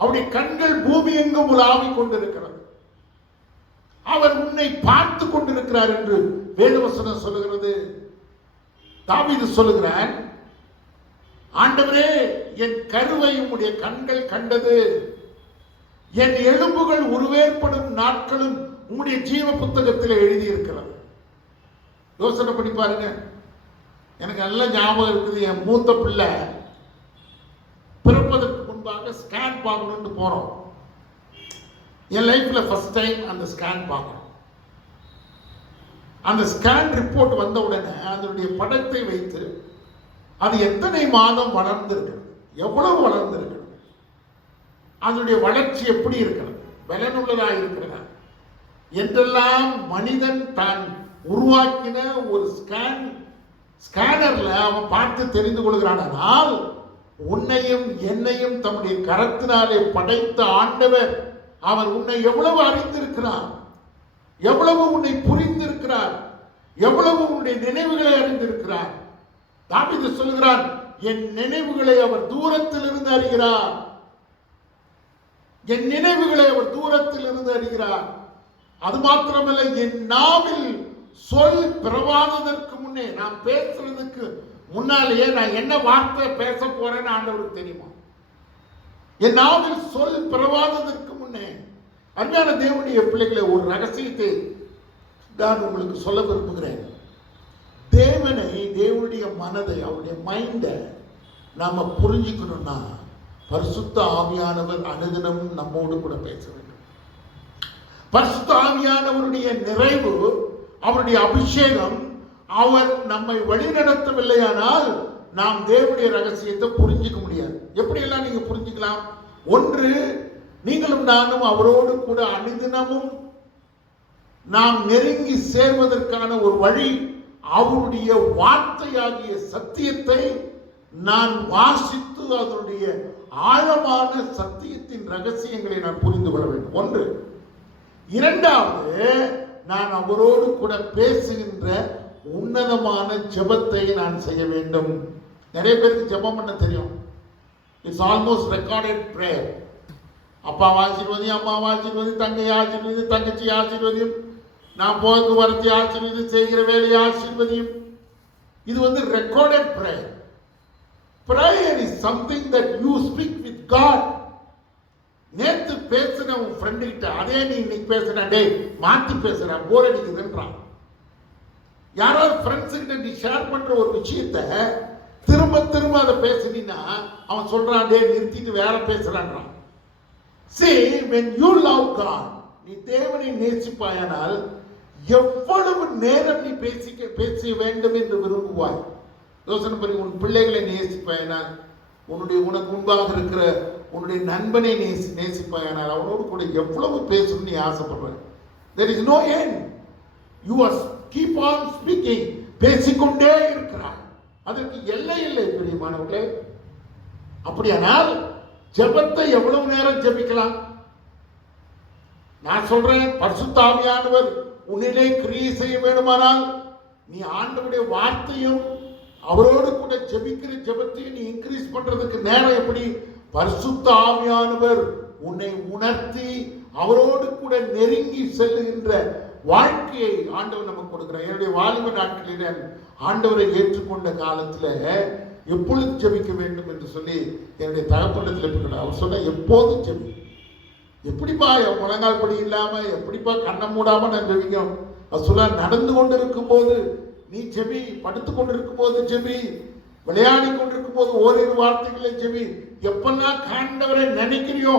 அவருடைய கண்கள் பூமி எங்கும் உலாவிக் கொண்டிருக்கிறது. அவர் உன்னை பார்த்து கொண்டிருக்கிறார் என்று வேதவசனம் சொல்லுகிறது. தாவீது சொல்லுகிறான், ஆண்டவரே, என் கருவை உம்முடைய கண்கள் கண்டது, என் எலும்புகள் உருவேற்படும் நாட்களும் உம்முடைய ஜீவ புத்தகத்தில் எழுதியிருக்கிறது. யோசனை பண்ணி பாருங்க. எனக்கு நல்ல ஞாபகம் இருக்குது. என் மூத்த பிள்ளை பிறப்பதற்கு முன்பாக ஸ்கேன் பார்க்கணும்னு போறோம். என் லைஃப்ல ஃபர்ஸ்ட் டைம் அந்த ஸ்கேன் பார்க்கணும். அந்த ஸ்கேன் ரிப்போர்ட் வந்த உடனே அதனுடைய படத்தை வைத்து அது எத்தனை மாதம் வளர்ந்திருக்கிறது, எவ்வளவு வளர்ந்திருக்கிறது, அதனுடைய வளர்ச்சி எப்படி இருக்கிறது, பலனுள்ளதாக இருக்கிறதா என்றெல்லாம் மனிதன் தான் உருவாக்கின ஒரு ஸ்கேனர்ல அவன் பார்த்து தெரிந்து கொள்கிறான். ஆனால் உன்னையும் என்னையும் தம்முடைய கரத்தினாலே படைத்த ஆண்டவர் அவர் உன்னை எவ்வளவு அறிந்திருக்கிறார், எவ்வளவு உன்னை புரிந்திருக்கிறார், எவ்வளவு உன்னுடைய நினைவுகளை அறிந்திருக்கிறார். தாவீது சொல்கிறான், என் நினைவுகளை அவர் தூரத்தில் இருந்து அறிகிறார், என் நினைவுகளை அவர் தூரத்தில் இருந்து அறிகிறார். அது மாத்திரமல்ல, என் நாவில் சொல் பிறவாததற்கு முன்னே, நான் பேசுறதுக்கு முன்னாலேயே நான் என்ன வார்த்தை பேச போறேன்னு ஆண்டவருக்கு தெரியுமா? என் நாவில் சொல் பிறவாததற்கு முன்னே. அருமையான தேவனுடைய பிள்ளைகளை, ஒரு ரகசியத்தை நான் உங்களுக்கு சொல்ல விரும்புகிறேன். தேவனை, தேவனுடைய மனதை, அவருடைய மைண்டை நாம புரிஞ்சுக்கணும்னா பரிசுத்த ஆவியானவர் அனுதினம் நம்மோடு கூட பேச வேண்டும். பரிசுத்த ஆவியானவருடைய நிறைவு, அவருடைய அபிஷேகம், அவர் நம்மை வழிநடத்தவில்லையானால் நாம் தேவனுடைய ரகசியத்தை புரிஞ்சுக்க முடியாது. எப்படியெல்லாம் நீங்க புரிஞ்சுக்கலாம்? ஒன்று, நீங்களும் நானும் அவரோடு கூட அனுதினமும் நாம் நெருங்கி சேர்வதற்கான ஒரு வழி, அவருடைய வார்த்தையாகிய சத்தியத்தை நான் வாசித்து அதனுடைய ஆழமான சத்தியத்தின் ரகசியங்களை நான் புரிந்து கொள்ள வேண்டும். ஒன்று. இரண்டாவது, நான் அவரோடு கூட பேசுகின்ற உன்னதமான ஜெபத்தை நான் செய்ய வேண்டும். நிறைய பேருக்கு ஜெபம் பண்ண தெரியும். It's almost recorded prayer. அப்பா ஆசீர்வதி, அம்மா ஆசீர்வதி, தங்கை ஆசீர்வதி, தங்கச்சி ஆசீர்வதியும், நான் போக்கு வரத்தி ஆசீர்வதி, செய்கிற வேலையை ஆசீர்வதியும். இது வந்து recorded prayer. Prayer is something that you speak with God. நேத்து பேசுன உன் ஃப்ரெண்டு கிட்ட அதே நீ இன்னைக்கு பேசுற, டே மாத்தி பேசுற, போர் அடிக்குதுன்றான். யாராவது ஃப்ரெண்ட்ஸ் கிட்ட நீ ஷேர் பண்ற ஒரு விஷயத்த திரும்ப திரும்ப அதை பேசுனீன்னா அவன் சொல்றான், டே நிறுத்திட்டு வேற பேசுறான்றான். See, when you love God, நீ தேவனை நேசிப்பாயானால் எவ்வளவு நேரம் நீ பேச வேண்டும் என்று விரும்புவாய். யோசனை பண்ணி, உன் பிள்ளைகளை நேசிப்பாயனால், உனக்கு முன்பாக இருக்கிற உன்னுடைய நண்பனை நேசிப்பாயனால் அவனோடு கூட எவ்வளவு பேசணும் நீ ஆசைப்படுற. There is no end. You are keep on speaking. பேசிக்கொண்டே இருக்கிறார். அதற்கு எல்லை இல்லை பிரியமானவர்களே. அப்படியானால் ஜெபத்தை எவ்வளவு நேரம் ஜெபிக்கலாம்? நான் சொல்றேன், பரிசுத்த ஆவியானவர் உன்னிலே கிரியை செய்ய வேண்டுமானால் நீ ஆண்டவருடைய வார்த்தையும் அவரோடு கூட ஜெபிக்கிற ஜெபத்தையும் நீ இன்க்ரீஸ் பண்றதுக்கு நேரம் எப்படி? பரிசுத்த ஆவியானவர் உன்னை உணர்த்தி அவரோடு கூட நெருங்கி செல்லுகின்ற வாழ்க்கையை ஆண்டவர் நமக்கு கொடுக்கிறார். என்னுடைய வாலிப நாட்களில் ஆண்டவரை ஏற்றுக்கொண்ட காலத்துல எப்பொழுது ஜெபிக்க வேண்டும் என்று சொல்லி என்னுடைய தகப்பனத்தில் அவர் சொன்ன, எப்போதும் ஜெபி. எப்படிப்பா முழங்கால் படி இல்லாம எப்படிப்பா கண்ணை மூடாம நான் ஜெபிக்கும்? அது சொல்ல, நடந்து கொண்டு இருக்கும் போது நீ ஜெபி, படுத்து கொண்டிருக்கும் போது ஜெபி, விளையாடி கொண்டிருக்கும் போது ஓரிரு வார்த்தைகளை ஜெபி. எப்பெல்லாம் ஆண்டவரை நினைக்கிறியோ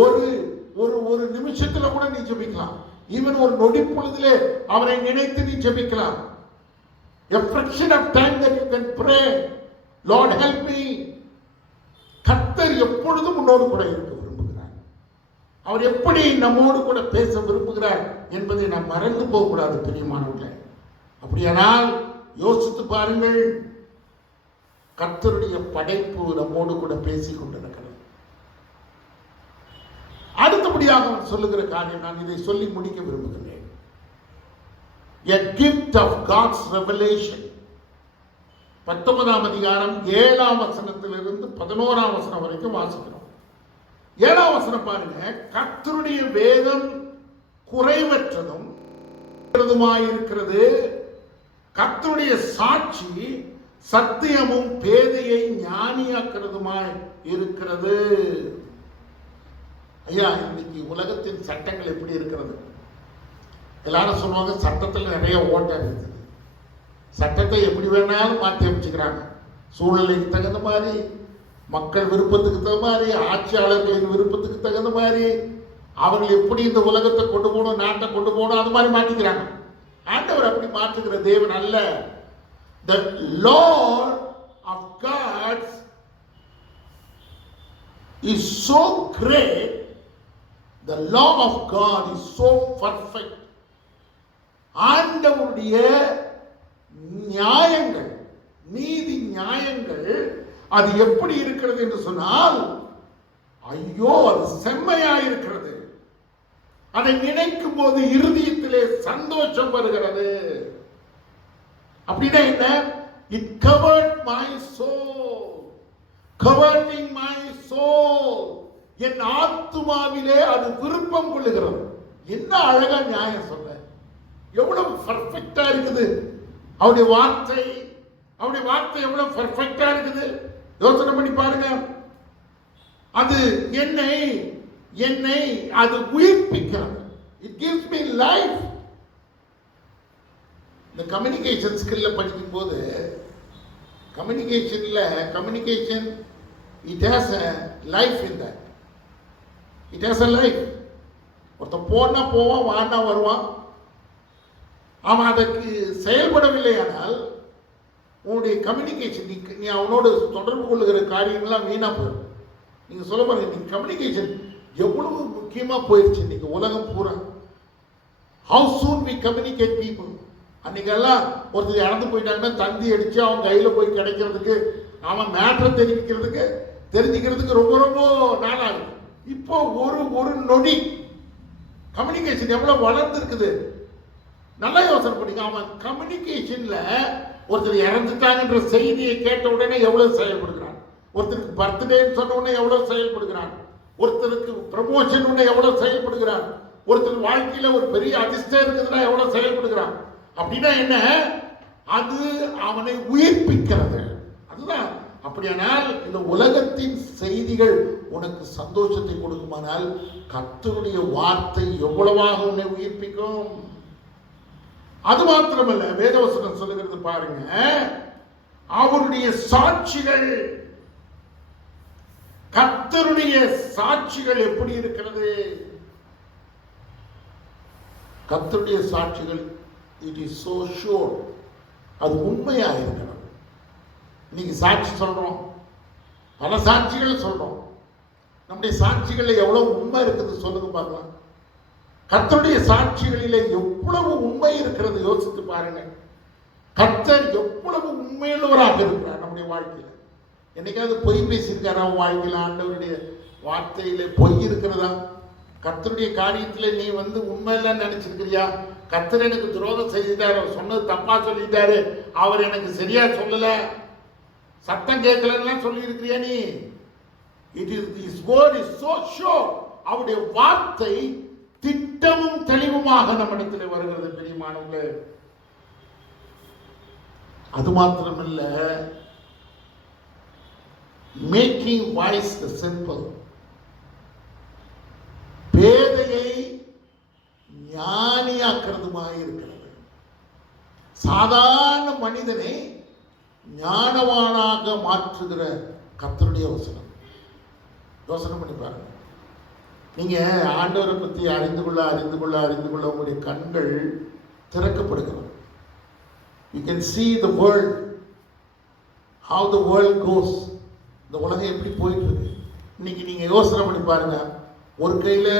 ஒரு ஒரு ஒரு நிமிஷத்துல கூட நீ ஜெபிக்கலாம். ஈவன் ஒரு நொடி பொழுதிலே அவரை நினைத்து நீ ஜெபிக்கலாம். A fraction of time that you can pray, Lord help me. கர்த்தர் எப்பொழுதும் உன்னோடு கூட இருக்க விரும்புகிறார். அவர் எப்படி நம்மோடு கூட பேச விரும்புகிறார் என்பதை நாம் மறந்து போகக்கூடாது பிரியமானவர்களே. அப்படியானால் யோசித்து பாருங்கள், கர்த்தருடைய படைப்பு நம்மோடு கூட பேசிக் கொண்டிருக்கிறது. அடுத்தபடியாக அவன் சொல்லுகிற காரியம், நான் இதை சொல்லி முடிக்க விரும்புகிறேன். a gift of God's revelation. 19ஆம் அதிகாரம் 7ஆம் வசனத்திலிருந்து 11ஆம் வசனம் வரைக்கும் வாசிக்கிறோம். 7ஆம் வசனம் பாருங்க. கர்த்தருடைய வேதம் குறைவற்றதும் இருக்கிறது, கர்த்தருடைய சாட்சி சத்தியமும் பேதையை ஞானியாக்குறதுமாய் இருக்கிறது. ஐயா, இன்னைக்கு உலகத்தின் சட்டங்கள் எப்படி இருக்கிறது? எல்லாரும் சொல்லுவாங்க சட்டத்தில் நிறைய ஓட்டம் இருக்குது, சட்டத்தை எப்படி வேணாலும் மாற்றி அமைச்சுக்கிறாங்க. சூழ்நிலைக்கு தகுந்த மாதிரி, மக்கள் விருப்பத்துக்கு தகுந்த மாதிரி, ஆட்சியாளர்களின் விருப்பத்துக்கு தகுந்த மாதிரி, அவர்கள் எப்படி இந்த உலகத்தை கொண்டு போகணும், நாட்டை கொண்டு போகணும், அது மாதிரி மாற்றிக்கிறாங்க. ஆண்டவர் அப்படி மாற்றுகிற தேவன் அல்ல. The Lord of God is so great. The law of God is so perfect. ஆண்டவருடைய நியாயங்கள், நீதி நியாயங்கள் அது எப்படி இருக்கிறது என்று சொன்னால், ஐயோ அது செம்மையா இருக்கிறது. அதை நினைக்கும் போது இருதயத்திலே சந்தோஷம் வருகிறது. அப்படின்னா என்ன? It covered my soul, coveting my soul. என் ஆத்துமாவிலே அது விருப்பம் கொள்ளுகிறது. என்ன அழகா நியாயம் சொல்ல, எவ்வளவு பர்ஃபெக்டா இருக்குது அவருடைய வார்த்தை. அவருடைய வார்த்தை எவ்வளவு பர்ஃபெக்டா இருக்குது, யோசனை பண்ணி பாருங்க. அது என்னை அது உயிர்ப்பிக்கிறது. It gives me life. இந்த கம்யூனிகேஷன் ஸ்கில்ல படிக்கும் போது, communication it has a life in that. It has a life. ஒருத்தன் போனா போவான், வானா வருவான். அவன் அதற்கு செயல்படவில்லை ஆனால் உன்னுடைய கம்யூனிகேஷன், நீ அவனோடு தொடர்பு கொள்ளுகிற காரியங்கள்லாம் வீணா போயிடும். நீங்க சொல்ல பாருங்க, நீ கம்யூனிகேஷன் எவ்வளவு முக்கியமா போயிடுச்சு இன்னைக்கு உலகம் பூரா. How soon we communicate people. அன்னைக்கெல்லாம் ஒருத்தர் இறந்து போயிட்டாங்கன்னா தந்தி அடிச்சு அவன் கையில போய் கிடைக்கிறதுக்கு, அவன் மேட்டரை தெரிஞ்சுக்கிறதுக்கு ரொம்ப ரொம்ப நாளாகும். இப்போ ஒரு நொடி கம்யூனிகேஷன் எவ்வளவு வளர்ந்து இருக்குது. நல்லா யோசனை பண்ணிக்க. அவன் கம்யூனிகேஷன்ல ஒருத்தர் இறந்துட்டாங்கன்ற செய்தியை கேட்ட உடனே எவ்வளவு செயல்படுகிறான், ஒருத்தருக்கு பர்த்டேன்னு சொன்ன உடனே எவ்வளவு செயல்படுகிறான், ஒருத்தருக்கு ப்ரமோஷன் உடனே எவ்வளவு செயல்படுகிறான், ஒருத்தர் வாழ்க்கையில ஒரு பெரிய அதிர்ஷ்டம் இருக்குதுன்னா எவ்வளவு செயல்படுகிறான். அப்படின்னா என்ன? அது அவனை உயிர்ப்பிக்கிறது. அதுதான். அப்படியானால் இந்த உலகத்தின் செய்திகள் உனக்கு சந்தோஷத்தை கொடுக்குமானால் கர்த்தருடைய வார்த்தை எவ்வளவாக உன்னை உயிர்ப்பிக்கும். அது மாத்திரமல்ல, வேதவசனம் சொல்லுகிறது பாருங்க, அவருடைய சாட்சிகள், கர்த்தருடைய சாட்சிகள் எப்படி இருக்கிறது? கர்த்தருடைய சாட்சிகள் இட் இஸ் சோ ஷூர், அது உண்மையா இருக்கிறது. இன்னைக்கு சாட்சி சொல்றோம், பல சாட்சிகள் சொல்றோம். நம்முடைய சாட்சிகளில் எவ்வளவு உண்மை இருக்குது சொல்லுங்க பார்க்கலாம். கர்த்தருடைய சாட்சிகளிலே எவ்வளவு உண்மை இருக்கிறது யோசித்து பாருங்க. கர்த்தர் எவ்வளவு உண்மையுள்ளவராக இருக்கிறார் நம்முடைய வாழ்க்கையில. என்னைக்காவது பொய் பேசியிருக்காரா வாழ்க்கையில்? ஆண்டவருடைய வார்த்தையில பொய் இருக்கிறதா? கர்த்தருடைய காரியத்துல நீ உண்மையில நினைச்சிருக்கிறியா? கர்த்தர் எனக்கு துரோகம் செய்துட்டாரு, சொன்னது தப்பா சொல்லிட்டாரு, அவர் எனக்கு சரியா சொல்லல, சத்தம் கேட்கலன்னு சொல்லி இருக்கிறியா நீ? It is His word is so sure. அவருடைய வார்த்தை திட்டமும் தெளிவுமாக நம்மிடத்தில் வருகிறது பிரியமானவர்களே. அது மாத்திரமல்ல, மேக்கிங் வாய்ஸ் த சிம்பிள், பேதையை ஞானியாக்குறதுமாக இருக்கிறது. சாதாரண மனிதனை ஞானவானாக மாற்றுகிற கர்த்தருடைய வசனம். யோசனை பண்ணி பாருங்க. நீங்க ஆண்டவரை பற்றி அறிந்து கொள்ள உங்களுடைய கண்கள் திறக்கப்படுகிறது. You can see the world, how the world goes. இந்த உலகம் எப்படி போயிட்டு இருக்கு இன்னைக்கு நீங்க யோசனை பண்ணி பாருங்க. ஒரு கையில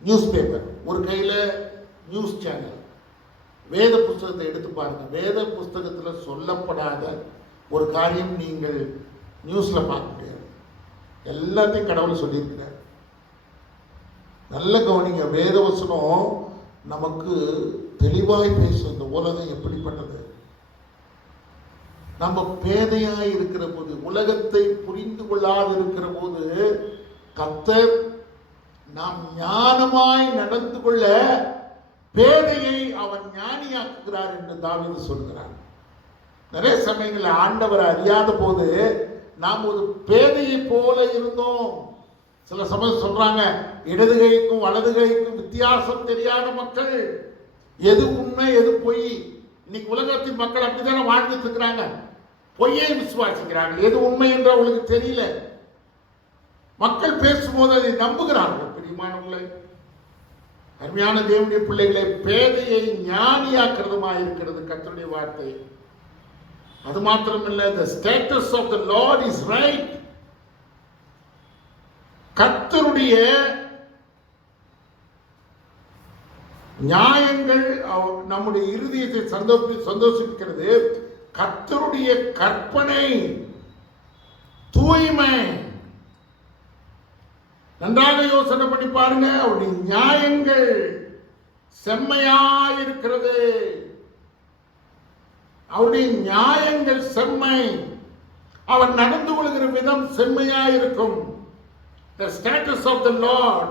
நியூஸ் பேப்பர், ஒரு கையில நியூஸ் சேனல். வேத புஸ்தகத்தை எடுத்து பாருங்க. வேத புஸ்தகத்தில் சொல்லப்படாத ஒரு காரியம் நீங்கள் நியூஸ்ல பார்க்க முடியாது. எல்லாத்தையும் கடவுள் சொல்லியிருக்கிறார். நல்ல கவனிங்க. வேதவசனம் நமக்கு தெளிவாய் பேசும். இந்த உலகம் எப்படிப்பட்டது? நம்ம பேதையாய் இருக்கிற போது, உலகத்தை புரிந்து கொள்ளாது இருக்கிற போது, கர்த்தர் நாம் ஞானமாய் நடந்து கொள்ள பேதையை அவன் ஞானியாக்குகிறார் என்று தாவீது சொல்கிறார். நிறைய சமயங்களில் ஆண்டவரை அறியாத போது நாம் ஒரு பேதையை போல இருந்தோம். சில சமயம் சொல்றாங்க, இடது கைக்கும் வலது கைக்கும் வித்தியாசம் தெரியாத மக்கள், எது உண்மை எது பொய். இன்னைக்கு உலகத்தின் மக்கள் அப்படித்தானே வாழ்ந்துட்டு இருக்கிறாங்க. பொய்யை விசுவாசிக்கிறாங்க, எது உண்மை என்று அவங்களுக்கு தெரியல. மக்கள் பேசும்போது அதை நம்புகிறார்கள். பிரியமானவர்களே, அருமையான தேவனுடைய பிள்ளைகளை, பேதையை ஞானியாக்கிறதுமாக இருக்கிறது கர்த்தருடைய வார்த்தை. அது மாத்திரமில்லை, the status of the Lord is right. கர்த்தருடைய நியாயங்கள் நம்முடைய இருதயத்தை சந்தோஷிக்கிறது. கர்த்தருடைய கற்பனை தூய்மை. நன்றாக யோசனை பண்ணி பாருங்க, அவருடைய நியாயங்கள் செம்மையாயிருக்கிறது. அவருடைய நியாயங்கள் செம்மை. அவன் நடந்து கொள்கிற விதம் செம்மையாயிருக்கும். The status of the Lord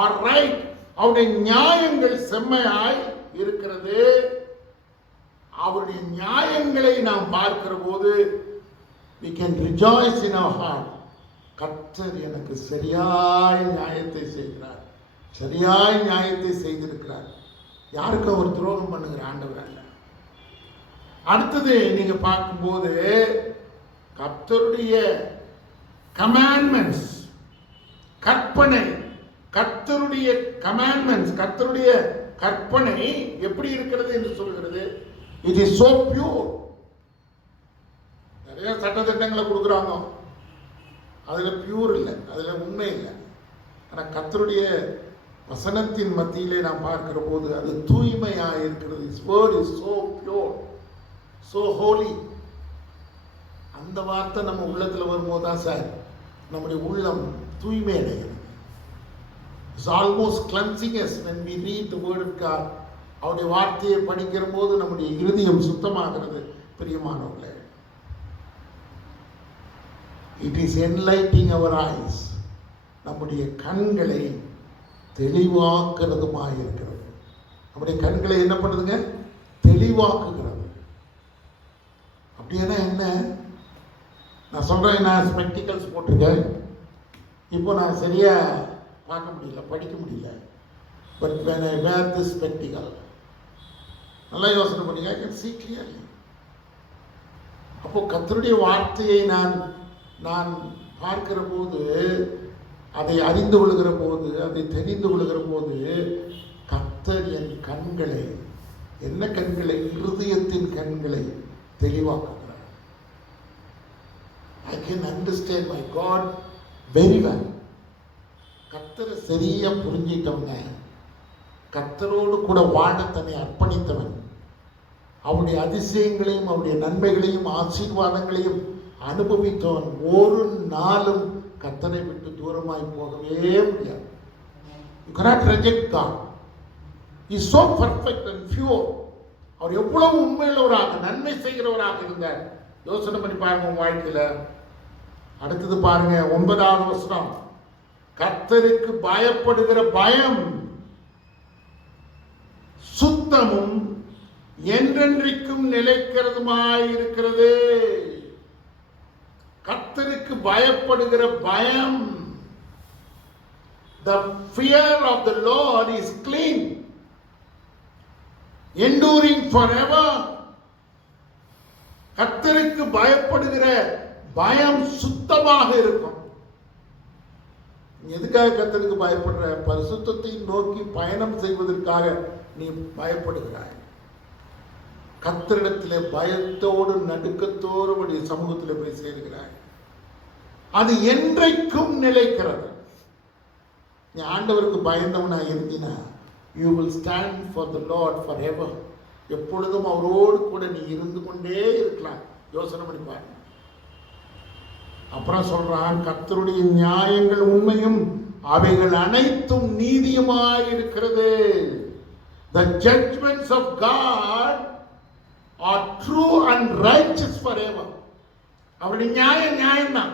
are right. அவருடைய நியாயங்கள் செம்மையாய் இருக்கிறது. அவருடைய நியாயங்களை நாம் பார்க்கிற போது we can rejoice in our heart. கர்த்தர் எனக்கு சரியாய் நியாயத்தை செய்கிறார், சரியாய் நியாயத்தை செய்திருக்கிறார். யாருக்கு அவர் துரோகம் பண்ணுகிற ஆண்டவர் அல்ல. அடுத்தது நீங்க பார்க்கும்போது கர்த்தருடைய கமாண்ட்மெண்ட்ஸ், கற்பனை, கர்த்தருடைய கமாண்ட்மெண்ட்ஸ், கர்த்தருடைய கற்பனை எப்படி இருக்கிறது என்று சொல்கிறது. It is so pure. நிறைய சட்டத்திட்டங்களை கொடுக்குறாங்க, அதுல பியூர் இல்லை, அதுல உண்மை இல்லை. ஆனா கர்த்தருடைய வசனத்தின் மத்தியிலே நாம் பார்க்கிற போது அது தூய்மையாக இருக்கிறது. His word is so pure, so holy. அந்த வார்த்தை நம்ம உள்ளத்துல வரும்போது தான் சார் நம்முடைய உள்ளம் தூய்மை அடைகிறது. It's almost cleansing us when we read the word of God. அவருடைய வார்த்தையை படிக்கிற போது நம்முடைய இருதயம் சுத்தமாகிறது. பிரியமானவர்களே, it is enlightening our eyes. நம்முடைய கண்களை தெளிவாக்குறதுமாக இருக்கிறது. நம்முடைய கண்களை என்ன பண்ணுதுங்க? தெளிவாக்குகிறது. அப்படின்னா என்ன? நான் சொல்றேன், நான் ஸ்பெக்டிகல்ஸ் போட்டிருக்கேன், இப்போ நான் சரியா பார்க்க முடியல, படிக்க முடியல. But when I wear this spectacle, நல்லா யோசனை பண்ணி, I can see clearly. அப்போ கர்த்தருடைய வார்த்தையை நான் பார்க்கிற போது, அதை அறிந்து கொள்கிற போது, அதை தெரிந்து கொள்கிற போது, கர்த்தர் என் கண்களை, என்ன கண்களை? இருதயத்தின் கண்களை தெளிவாக்குகிறார். I can understand my God very well. கர்த்தரை சரியா புரிஞ்சிட்டவங்க, கர்த்தரோடு கூட வாழ தன்னை அர்ப்பணித்தவன், அவருடைய அதிசயங்களையும் அவருடைய நன்மைகளையும் ஆசீர்வாதங்களையும் அனுபவித்தவன் ஒரு நாளும் கர்த்தரை விட்டு தூரமாய் போகவே முடியாது. You cannot reject God. He is so perfect and pure. அவர் எவ்வளவு உண்மையுள்ளவராக, நன்மை செய்கிறவராக இருந்தார். யோசனை பண்ணி பாருங்க உங்க வாழ்க்கையில. அடுத்தது பாருங்க 9வது வசனம். கர்த்தருக்கு பயப்படுகிற பயம் சுத்தமும் என்றென்றைக்கும் நிலைக்கிறதுமாய் இருக்கிறது. கர்த்தருக்கு பயப்படுகிற பயம், the fear of the Lord is clean, enduring forever. கர்த்தருக்கு பயப்படுகிற பயம் சுத்தமாக இருக்கும். எதுக்காக கர்த்தருக்கு பயப்படுற? பரிசுத்தத்தை நோக்கி பயணம் செய்வதற்காக நீ பயப்படுகிறாய். கர்த்தரிடத்திலே பயத்தோடு நடுக்கத்தோடு உடைய சமூகத்தில் போய் சேர்கிறாய். அது என்றைக்கும் நிலைக்கிறது. நீ ஆண்டவருக்கு பயந்தவனா இருந்தினா, you will stand for the Lord forever. எப்பொழுதும் அவரோடு கூட நீ இருந்து கொண்டே இருக்கலாம். யோசனை பண்ணி பாருங்க. அப்புறம் சொல்றான், கர்த்தருடைய நியாயங்கள் உண்மையும் அவைகள் அனைத்தும் நீதியுமாய் இருக்கிறது. The judgments of God are true and righteous forever. அவருடைய நியாயம் தான்.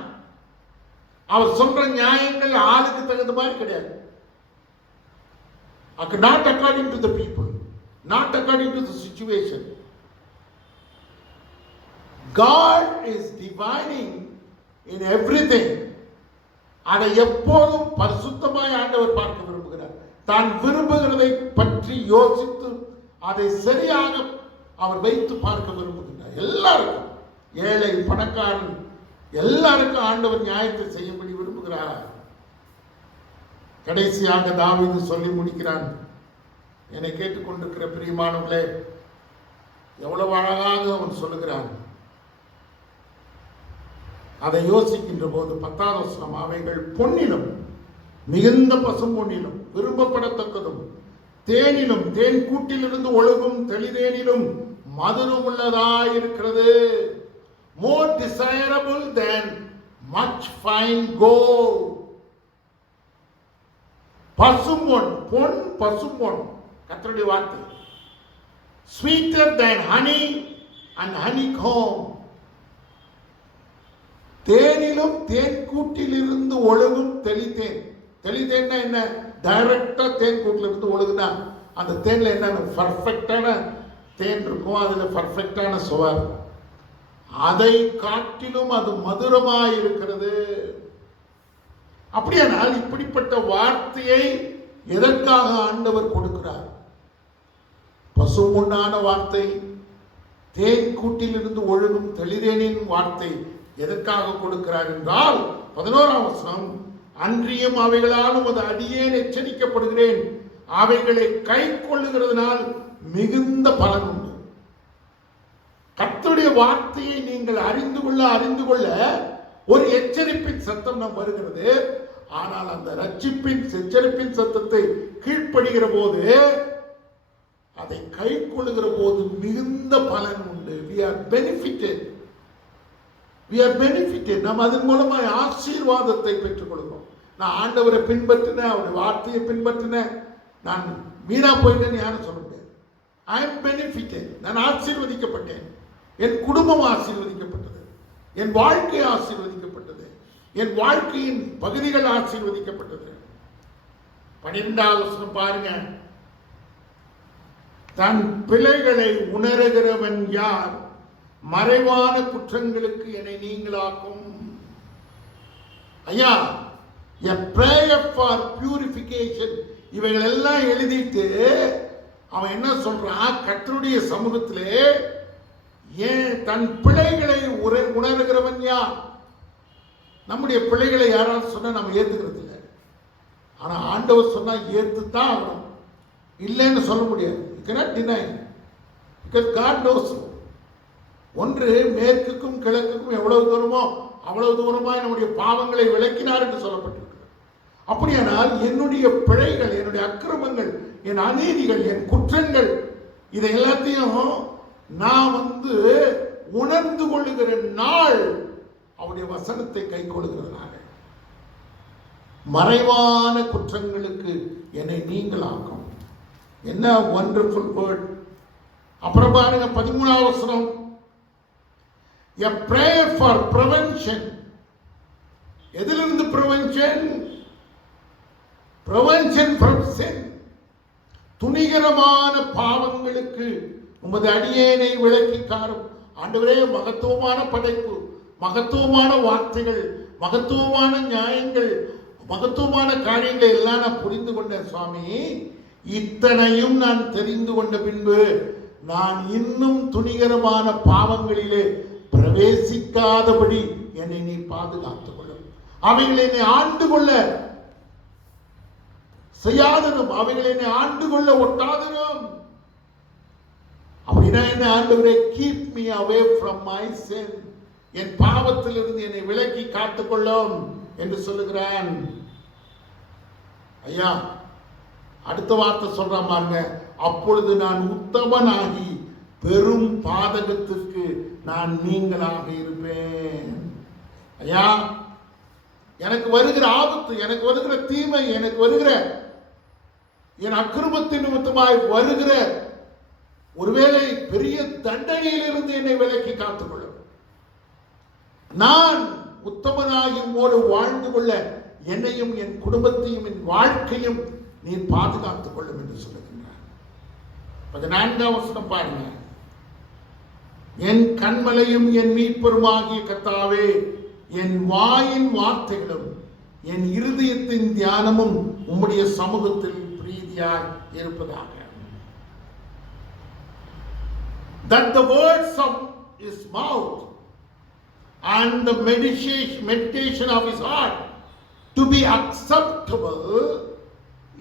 அவர் சொல்ற நியாயங்கள் ஆளுக்கு தகுந்த மாதிரி கிடையாது. Not according to the people, not according to the situation. God is divining in everything. அதை எப்போதும் பரிசுத்தமாய் ஆண்டவர் பார்க்க விரும்புகிறார். தான் விரும்புகிறதை பற்றி யோசித்து அதை சரியாக அவர் வைத்து பார்க்க விரும்புகிறார். எல்லாருக்கும், ஏழை பணக்காரன் எல்லாருக்கும் ஆண்டவர் நியாயத்தை செய்யும்படி விரும்புகிறார். கடைசியாக தாவீது சொல்லி முடிக்கிறான். என்னை கேட்டுக்கொண்டிருக்கிற பிரியமானவர்களே, எவ்வளவு அழகாக அவன் சொல்லுகிறான். அதை யோசிக்கின்ற போது 10வது வசனம், அவைகள் பொன்னிலும் மிகுந்த பசும் பொன்னிலும் விரும்பப்படத்தக்கதும் தேனிலும் தேன் கூட்டிலிருந்து ஒழுகும் தெளிதேனிலும் மதுரம் உள்ளதாயிருக்கிறது. More desirable than much fine gold. பசும்பொன், பொன் பசும்பொன், கர்த்தருடைய வார்த்தை. Sweeter than honey and honeycomb. தேனிலும் தேன் கூட்டிலிருந்து ஒழுகும் தெளித்தேன். தெளித்தேன்னா என்ன? டைரக்டா தேன் கூட்டிலிருந்து ஒழுகுனா அந்த தேன்ல என்ன பர்ஃபெக்டான தேன் இருக்கும், அதுல பர்ஃபெக்டான சுவை. அதை காட்டிலும் அது மதுரமாய் இருக்கிறது. அப்படியானால் இப்படிப்பட்ட வார்த்தையை எதற்காக ஆண்டவர் கொடுக்கிறார்? பசும்பொன்னான வார்த்தை, தேன் கூட்டிலிருந்து ஒழுகும் தெளிதேனின் வார்த்தை எதற்காக கொடுக்கிறார் என்றால் 11ஆம் வசனம், அன்றியும் அவைகளால் உமது அடியேன் எச்சரிக்கப்படுகிறேன், அவைகளை கை கொள்ளுகிறதுனால் மிகுந்த பலன் உண்டு. கர்த்தருடைய வார்த்தையை நீங்கள் அறிந்து கொள்ள ஒரு எச்சரிப்பின் சத்தம் நாம் வருகிறது. ஆனால் அந்த ரட்சிப்பின் எச்சரிப்பின் சத்தத்தை கீழ்ப்படுகிற போது, அதை கை கொள்ளுகிற போது மிகுந்த பலன் உண்டு. We are benefited. நாம் அதன் மூலமாக ஆசீர்வாதத்தை பெற்றுக் கொள்கிறோம். நான் ஆண்டவரை பின்பற்றினேன், அவருடைய வார்த்தையை பின்பற்றினேன், நான் வீணா போயிட்டேன்னு யாரும் சொல்ல முடியாது. I am benefited. நான் ஆசீர்வதிக்கப்பட்டேன். என் குடும்பம் ஆசீர்வதிக்கப்பட்டது, என் வாழ்க்கை ஆசீர்வதிக்கப்பட்டது, என் வாழ்க்கையின் பகுதிகள் ஆசீர்வதிக்கப்பட்டது. 12வது வசனம் பாருங்க. தன் பிழைகளை உணர்கிறவன் யார்? மறைவான குற்றங்களுக்கு என்னை நீங்களாக்கும். ஐயா, a prayer for purification, இவைகள் எல்லாம் எழுதிட்டு அவன் என்ன சொல்றான்? கர்த்தருடைய சமூகத்திலே ஏன் தன் பிழைகளை உணர்கிறவன் யார்? நம்முடைய பிழைகளை யாராவது சொன்னா நம்ம ஏத்துக்கிறது இல்லை. ஆனா ஆண்டவர் சொன்னா ஏத்துத்தான் ஆகணும், இல்லைன்னு சொல்ல முடியாது. You cannot deny, because God knows. ஒன்று, மேற்குக்கும் கிழக்குக்கும் எவ்வளவு தூரமோ அவ்வளவு தூரமாய் நம்முடைய பாவங்களை விளக்கினார் என்று சொல்லப்பட்டிருக்கிறது. அப்படியானால் என்னுடைய பிழைகள், என்னுடைய அக்கிரமங்கள், என் அநீதிகள், என் குற்றங்கள், இதை எல்லாத்தையும் நான் உணர்ந்து கொள்ளுகிற நாள் அவருடைய வசனத்தை கை கொள்ளுகிறதுனால. மறைவான குற்றங்களுக்கு என்னை நீங்களாக்கும். என்ன வண்டர்ஃபுல் வேர்ட். அப்புறம் பாருங்க 13வது வசனம், a prayer for prevention. எதிலிருந்து prevention? prevention from sin. துணிகரமான பாவங்களுக்கு உமது அடியேனை விலக்கி காரும். ஆண்டவரே, மகத்துவமான படைப்பு, மகத்துவமான வார்த்தைகள், மகத்துவமான நியாயங்கள், மகத்துவமான காரியங்களை எல்லாம் நான் புரிந்து கொண்டேன் சுவாமி. இத்தனையும் நான் தெரிந்து கொண்ட பின்பு நான் இன்னும் துணிகரமான பாவங்களிலே பிரவேசிக்காதபடி என்னை நீ பாதுகாத்துக் கொள்ளும். அவைகளை என்னை ஆண்டு கொள்ள செய்யாதனும், அவைகளை என்னை ஆண்டு கொள்ள ஒட்டாதனும். அப்படின்னா என்ன? ஆண்டவரே, keep me away from my sin, என் பாவத்திலிருந்து என்னை விலக்கி காத்துக்கொள்ளும் என்று சொல்லுகிறான். ஐயா, அடுத்த வார்த்தை சொல்றான் பாருங்க, அப்பொழுது நான் உத்தமனாகி பெரும் பாதகத்திற்கு நான் நீங்களாக இருப்பேன். ஐயா, எனக்கு வருகிற ஆபத்து, எனக்கு வருகிற தீமை, எனக்கு வருகிற என் அக்கிரமத்தின் நிமித்தமாய் வருகிற ஒருவேளை பெரிய தண்டனையிலிருந்து என்னை விலக்கி காத்துக்கொள்ளும். நான் உத்தமனாகி உம்மோடு வாழ்ந்து கொள்ள என்னையும் என் குடும்பத்தையும் என் வாழ்க்கையும் நீர் பாதுகாத்துக் கொள்ளும் என்று சொல்லுகின்றார். 14ஆம் வசனம் பாருங்க. என் கண்மலையும் என் மீட்பருமாகிய கர்த்தாவே, என் வாயின் வார்த்தைகளும் என் இருதயத்தின் தியானமும் உம்முடைய சமூகத்தில் பிரீதியாய் இருப்பதாக. That the words of his mouth and the meditation of his heart to be acceptable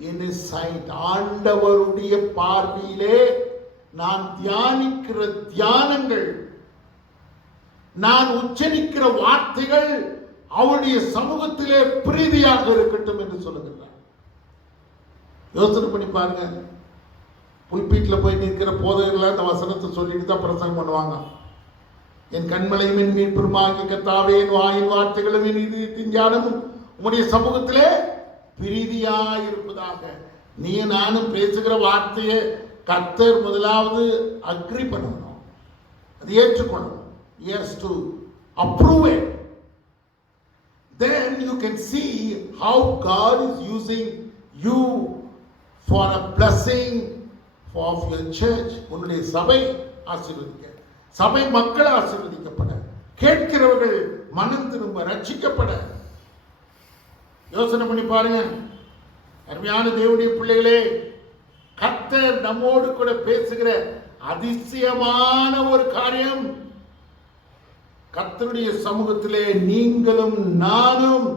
in his sight. ஆண்டவருடைய பார்வையிலே நான் தியானிக்கிற தியானங்கள், நான் உச்சரிக்கிற வார்த்தைகள் அவருடைய சமூகத்திலே பிரீதியாக இருக்கட்டும் என்று சொல்லுகிறார். யோசனை பண்ணி பாருங்க. புல்பீட்டில் போய் நிற்கிற போதகர்கள் அந்த வசனத்தை சொல்லிட்டு தான் பிரசங்கம் பண்ணுவாங்க. என் கண்மலையும் என் மீட்பருமாகிய கர்த்தாவே, என் வாயின் வார்த்தைகளும் என் இதயத்தின் ஞானமும் உம்முடைய சமூகத்திலே பிரீதியாய் இருப்பதாக. நீ நானும் பேசுகிற வார்த்தையை கர்த்தர் முதலாவது அக்ரி பண்ணணும், அது ஏற்றுக்கொள்ளணும். He has to approve it. Then you can see how God is using you for a blessing of your church. உன்னுடைய சபை ஆசீர்வதிக்க, சபை மக்கள் ஆசீர்வதிக்கப்பட, கேட்கிறவர்கள் மனம் திரும்ப ரட்சிக்கப்பட. யோசனை பண்ணி பாருங்க. அருமையான தேவனுடைய பிள்ளைகளே, கர்த்தர் நம்மோடு கூட பேசுகிற அதிசயமான ஒரு காரியம், கர்த்தருடைய சமூகத்திலே நீங்களும் நானும்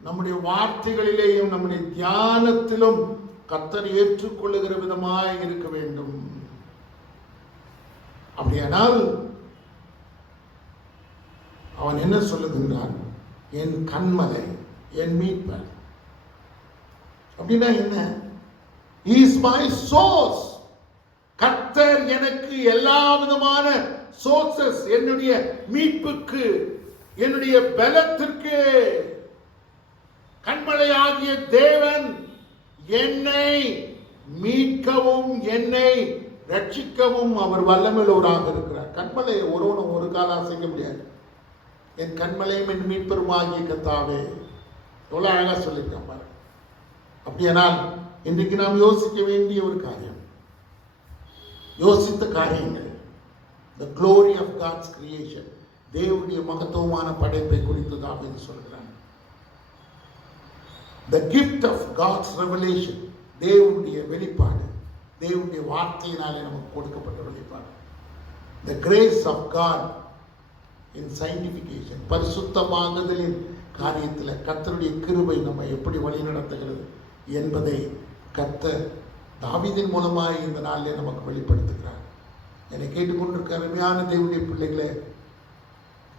நம்முடைய வார்த்தைகளிலேயும் நம்முடைய தியானத்திலும் கர்த்தர் ஏற்றுக்கொள்ளுகிற விதமாய் இருக்க வேண்டும். அப்படியானால் அவன் என்ன சொல்லுகின்றான்? என் கண்மலை, என் மீட்பர். அப்படின்னா என்ன? He is my source. கர்த்தர் எனக்கு எல்லா விதமான சோர்சஸ், என்னுடைய மீட்புக்கு, என்னுடைய பலத்திற்கு கண்மலையாகிய தேவன் என்னை மீட்கவும் என்னை ரட்சிக்கவும் அவர் வல்லமையுள்ளவராக இருக்கிறார். கண்மலையை ஒருவனும் ஒரு காலம் அசைக்க முடியாது. என் கண்மலையும் என் மீட்பருமாகிய கர்த்தாவே, எவ்வளவு அழகா சொல்லியிருக்கான் பாரு. அப்படியானால் இன்றைக்கு நாம் யோசிக்க வேண்டிய ஒரு காரியம், யோசித்த காரியங்கள், the glory of God's creation, தேவனுடைய மகத்துவமான படைப்பை குறித்து தாவீது சொல்கிறான். The gift of God's revelation, தேவனுடைய வெளிப்பாடு, தேவனுடைய வார்த்தையினாலே நமக்கு கொடுக்கப்பட்ட வெளிப்பாடு. The grace of God in sanctification, பரிசுத்தமாகுதலின் காரியத்தில் கர்த்தருடைய கிருபை நம்மை எப்படி வழி நடத்துகிறது என்பதை கர்த்தர் தாவீதின் மூலமாய் இந்த நாளிலே நமக்கு வெளிப்படுத்துகிறார். என்னை கேட்டுக்கொண்டிருக்க அருமையான தேவனுடைய பிள்ளைகளே,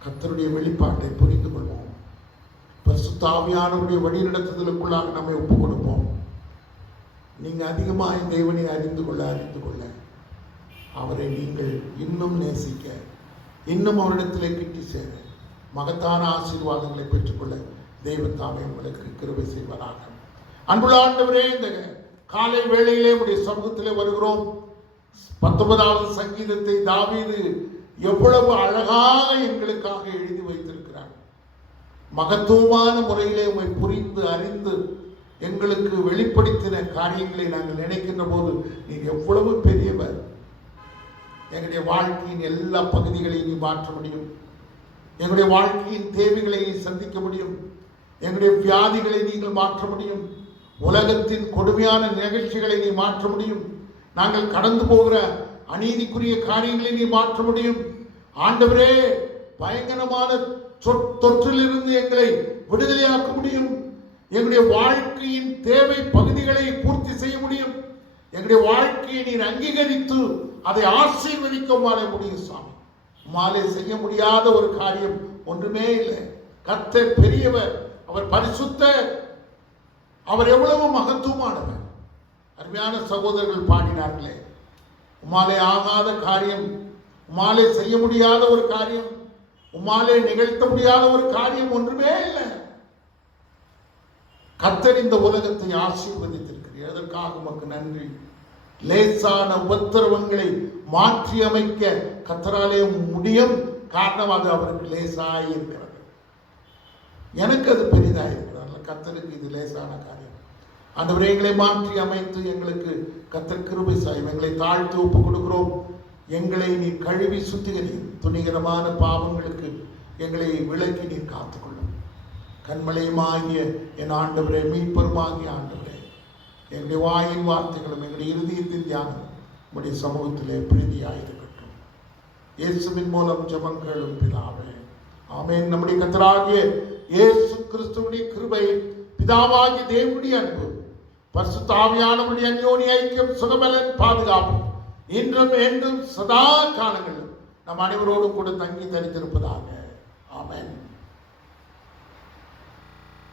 கர்த்தருடைய வெளிப்பாட்டை புரிந்து கொள்வோம். பரிசுத்த ஆவியானவருடைய வழி நடத்துதலுக்குள்ளாக நம்மை ஒப்புக் கொடுப்போம். நீங்க அதிகமாக தேவனை அறிந்து கொள்ள அவரை நீங்கள் இன்னும் நேசிக்க, இன்னும் அவரிடத்திலே கிட்டி சேர, மகத்தான ஆசீர்வாதங்களை பெற்றுக்கொள்ள தெய்வம் தாமே உங்களுக்கு கிருபை செய்வாராக. அன்புள்ள ஆண்டவரே, இந்த காலை வேளையிலே உடைய சமூகத்திலே வருகிறோம். 19வது சங்கீதத்தை தாவீது எவ்வளவு அழகாக எங்களுக்காக எழுதி வைத்திருக்கிறார். மகத்துவமான முறையிலே உம்மை புரிந்து அறிந்து எங்களுக்கு வெளிப்படுத்தின காரியங்களை நாங்கள் நினைக்கின்ற போது நீர் எவ்வளவு பெரியவர். எங்களுடைய வாழ்க்கையின் எல்லா பகுதிகளையும் நீ மாற்ற முடியும். எங்களுடைய வாழ்க்கையின் தேவைகளை நீ சந்திக்க முடியும். எங்களுடைய வியாதிகளை நீங்கள் மாற்ற முடியும். உலகத்தின் கொடுமையான நிகழ்ச்சிகளை நீ மாற்ற முடியும். நாங்கள் கடந்து போகிற அநீதிக்குரிய காரியங்களை நீ மாற்ற முடியும். ஆண்டவரே, பயங்கரமான தொற்றிலிருந்து எங்களை விடுதலையாக்க முடியும். எங்களுடைய வாழ்க்கையின் தேவை பகுதிகளை பூர்த்தி செய்ய முடியும். எங்களுடைய வாழ்க்கையை நீர் அங்கீகரித்து அதை ஆசீர்வதிக்க முடியும் சாமி. மாலை செய்ய முடியாத ஒரு காரியம் ஒன்றுமே இல்லை. கர்த்தர் பெரியவர், அவர் பரிசுத்தர், அவர் எவ்வளவு மகத்துவமானவர். அருமையான சகோதரர்கள் பாடினார்களே, உம்மாலே ஆகாத காரியம், உம்மாலே செய்ய முடியாத ஒரு காரியம், உம்மாலே நிகழ்த்த முடியாத ஒரு காரியம் ஒன்றுமே இல்லை. கர்த்தர் இந்த உலகத்தை ஆசீர்வதித்திருக்கிறார். எதற்காக உமக்கு நன்றி. லேசான உபத்திரவங்களை மாற்றி அமைக்க கர்த்தராலே முடியும். காரணம் அது அவருக்கு லேசாய் இருக்கிறது. எனக்கு அது பெரிதாக இருக்கிறது. கர்த்தருக்கு இது லேசான காரியம். ஆண்டவரே, எங்களை மாற்றி அமைத்து எங்களுக்கு கர்த்தர் கிருபை செய்யும். எங்களை தாழ்த்து ஒப்பு கொடுக்கிறோம். எங்களை நீ கழுவி சுத்திகரியும். துணிகரமான பாவங்களுக்கு எங்களை விலக்கி நீர் காத்துக்கொள்ளும். கண்மலையுமாகிய என் ஆண்டவரே, மீட்பருமாகிய ஆண்டவரே, எங்களுடைய வாயின் வார்த்தைகளும் எங்களுடைய இருதயத்தின் தியானம் உங்களுடைய சமூகத்திலே பிரீதியாயிருக்கட்டும். இயேசுவின் மூலம் ஜெபம் கேளும் பிதாவே, ஆமென். நம்முடைய கர்த்தராகிய இயேசு கிறிஸ்துவின் கிருபை, பிதாவாகிய தேவனுடைய அன்பு, பரிசுத்த ஆவியானவருடைய அந்யோன்ய ஐக்கியம், சுகபலன், பாதுகாப்பு இன்றும் என்றும் சதா காலங்களிலும் நம் அனைவரோடும் கூட தங்கி தரித்திருப்பதாக. ஆமென்.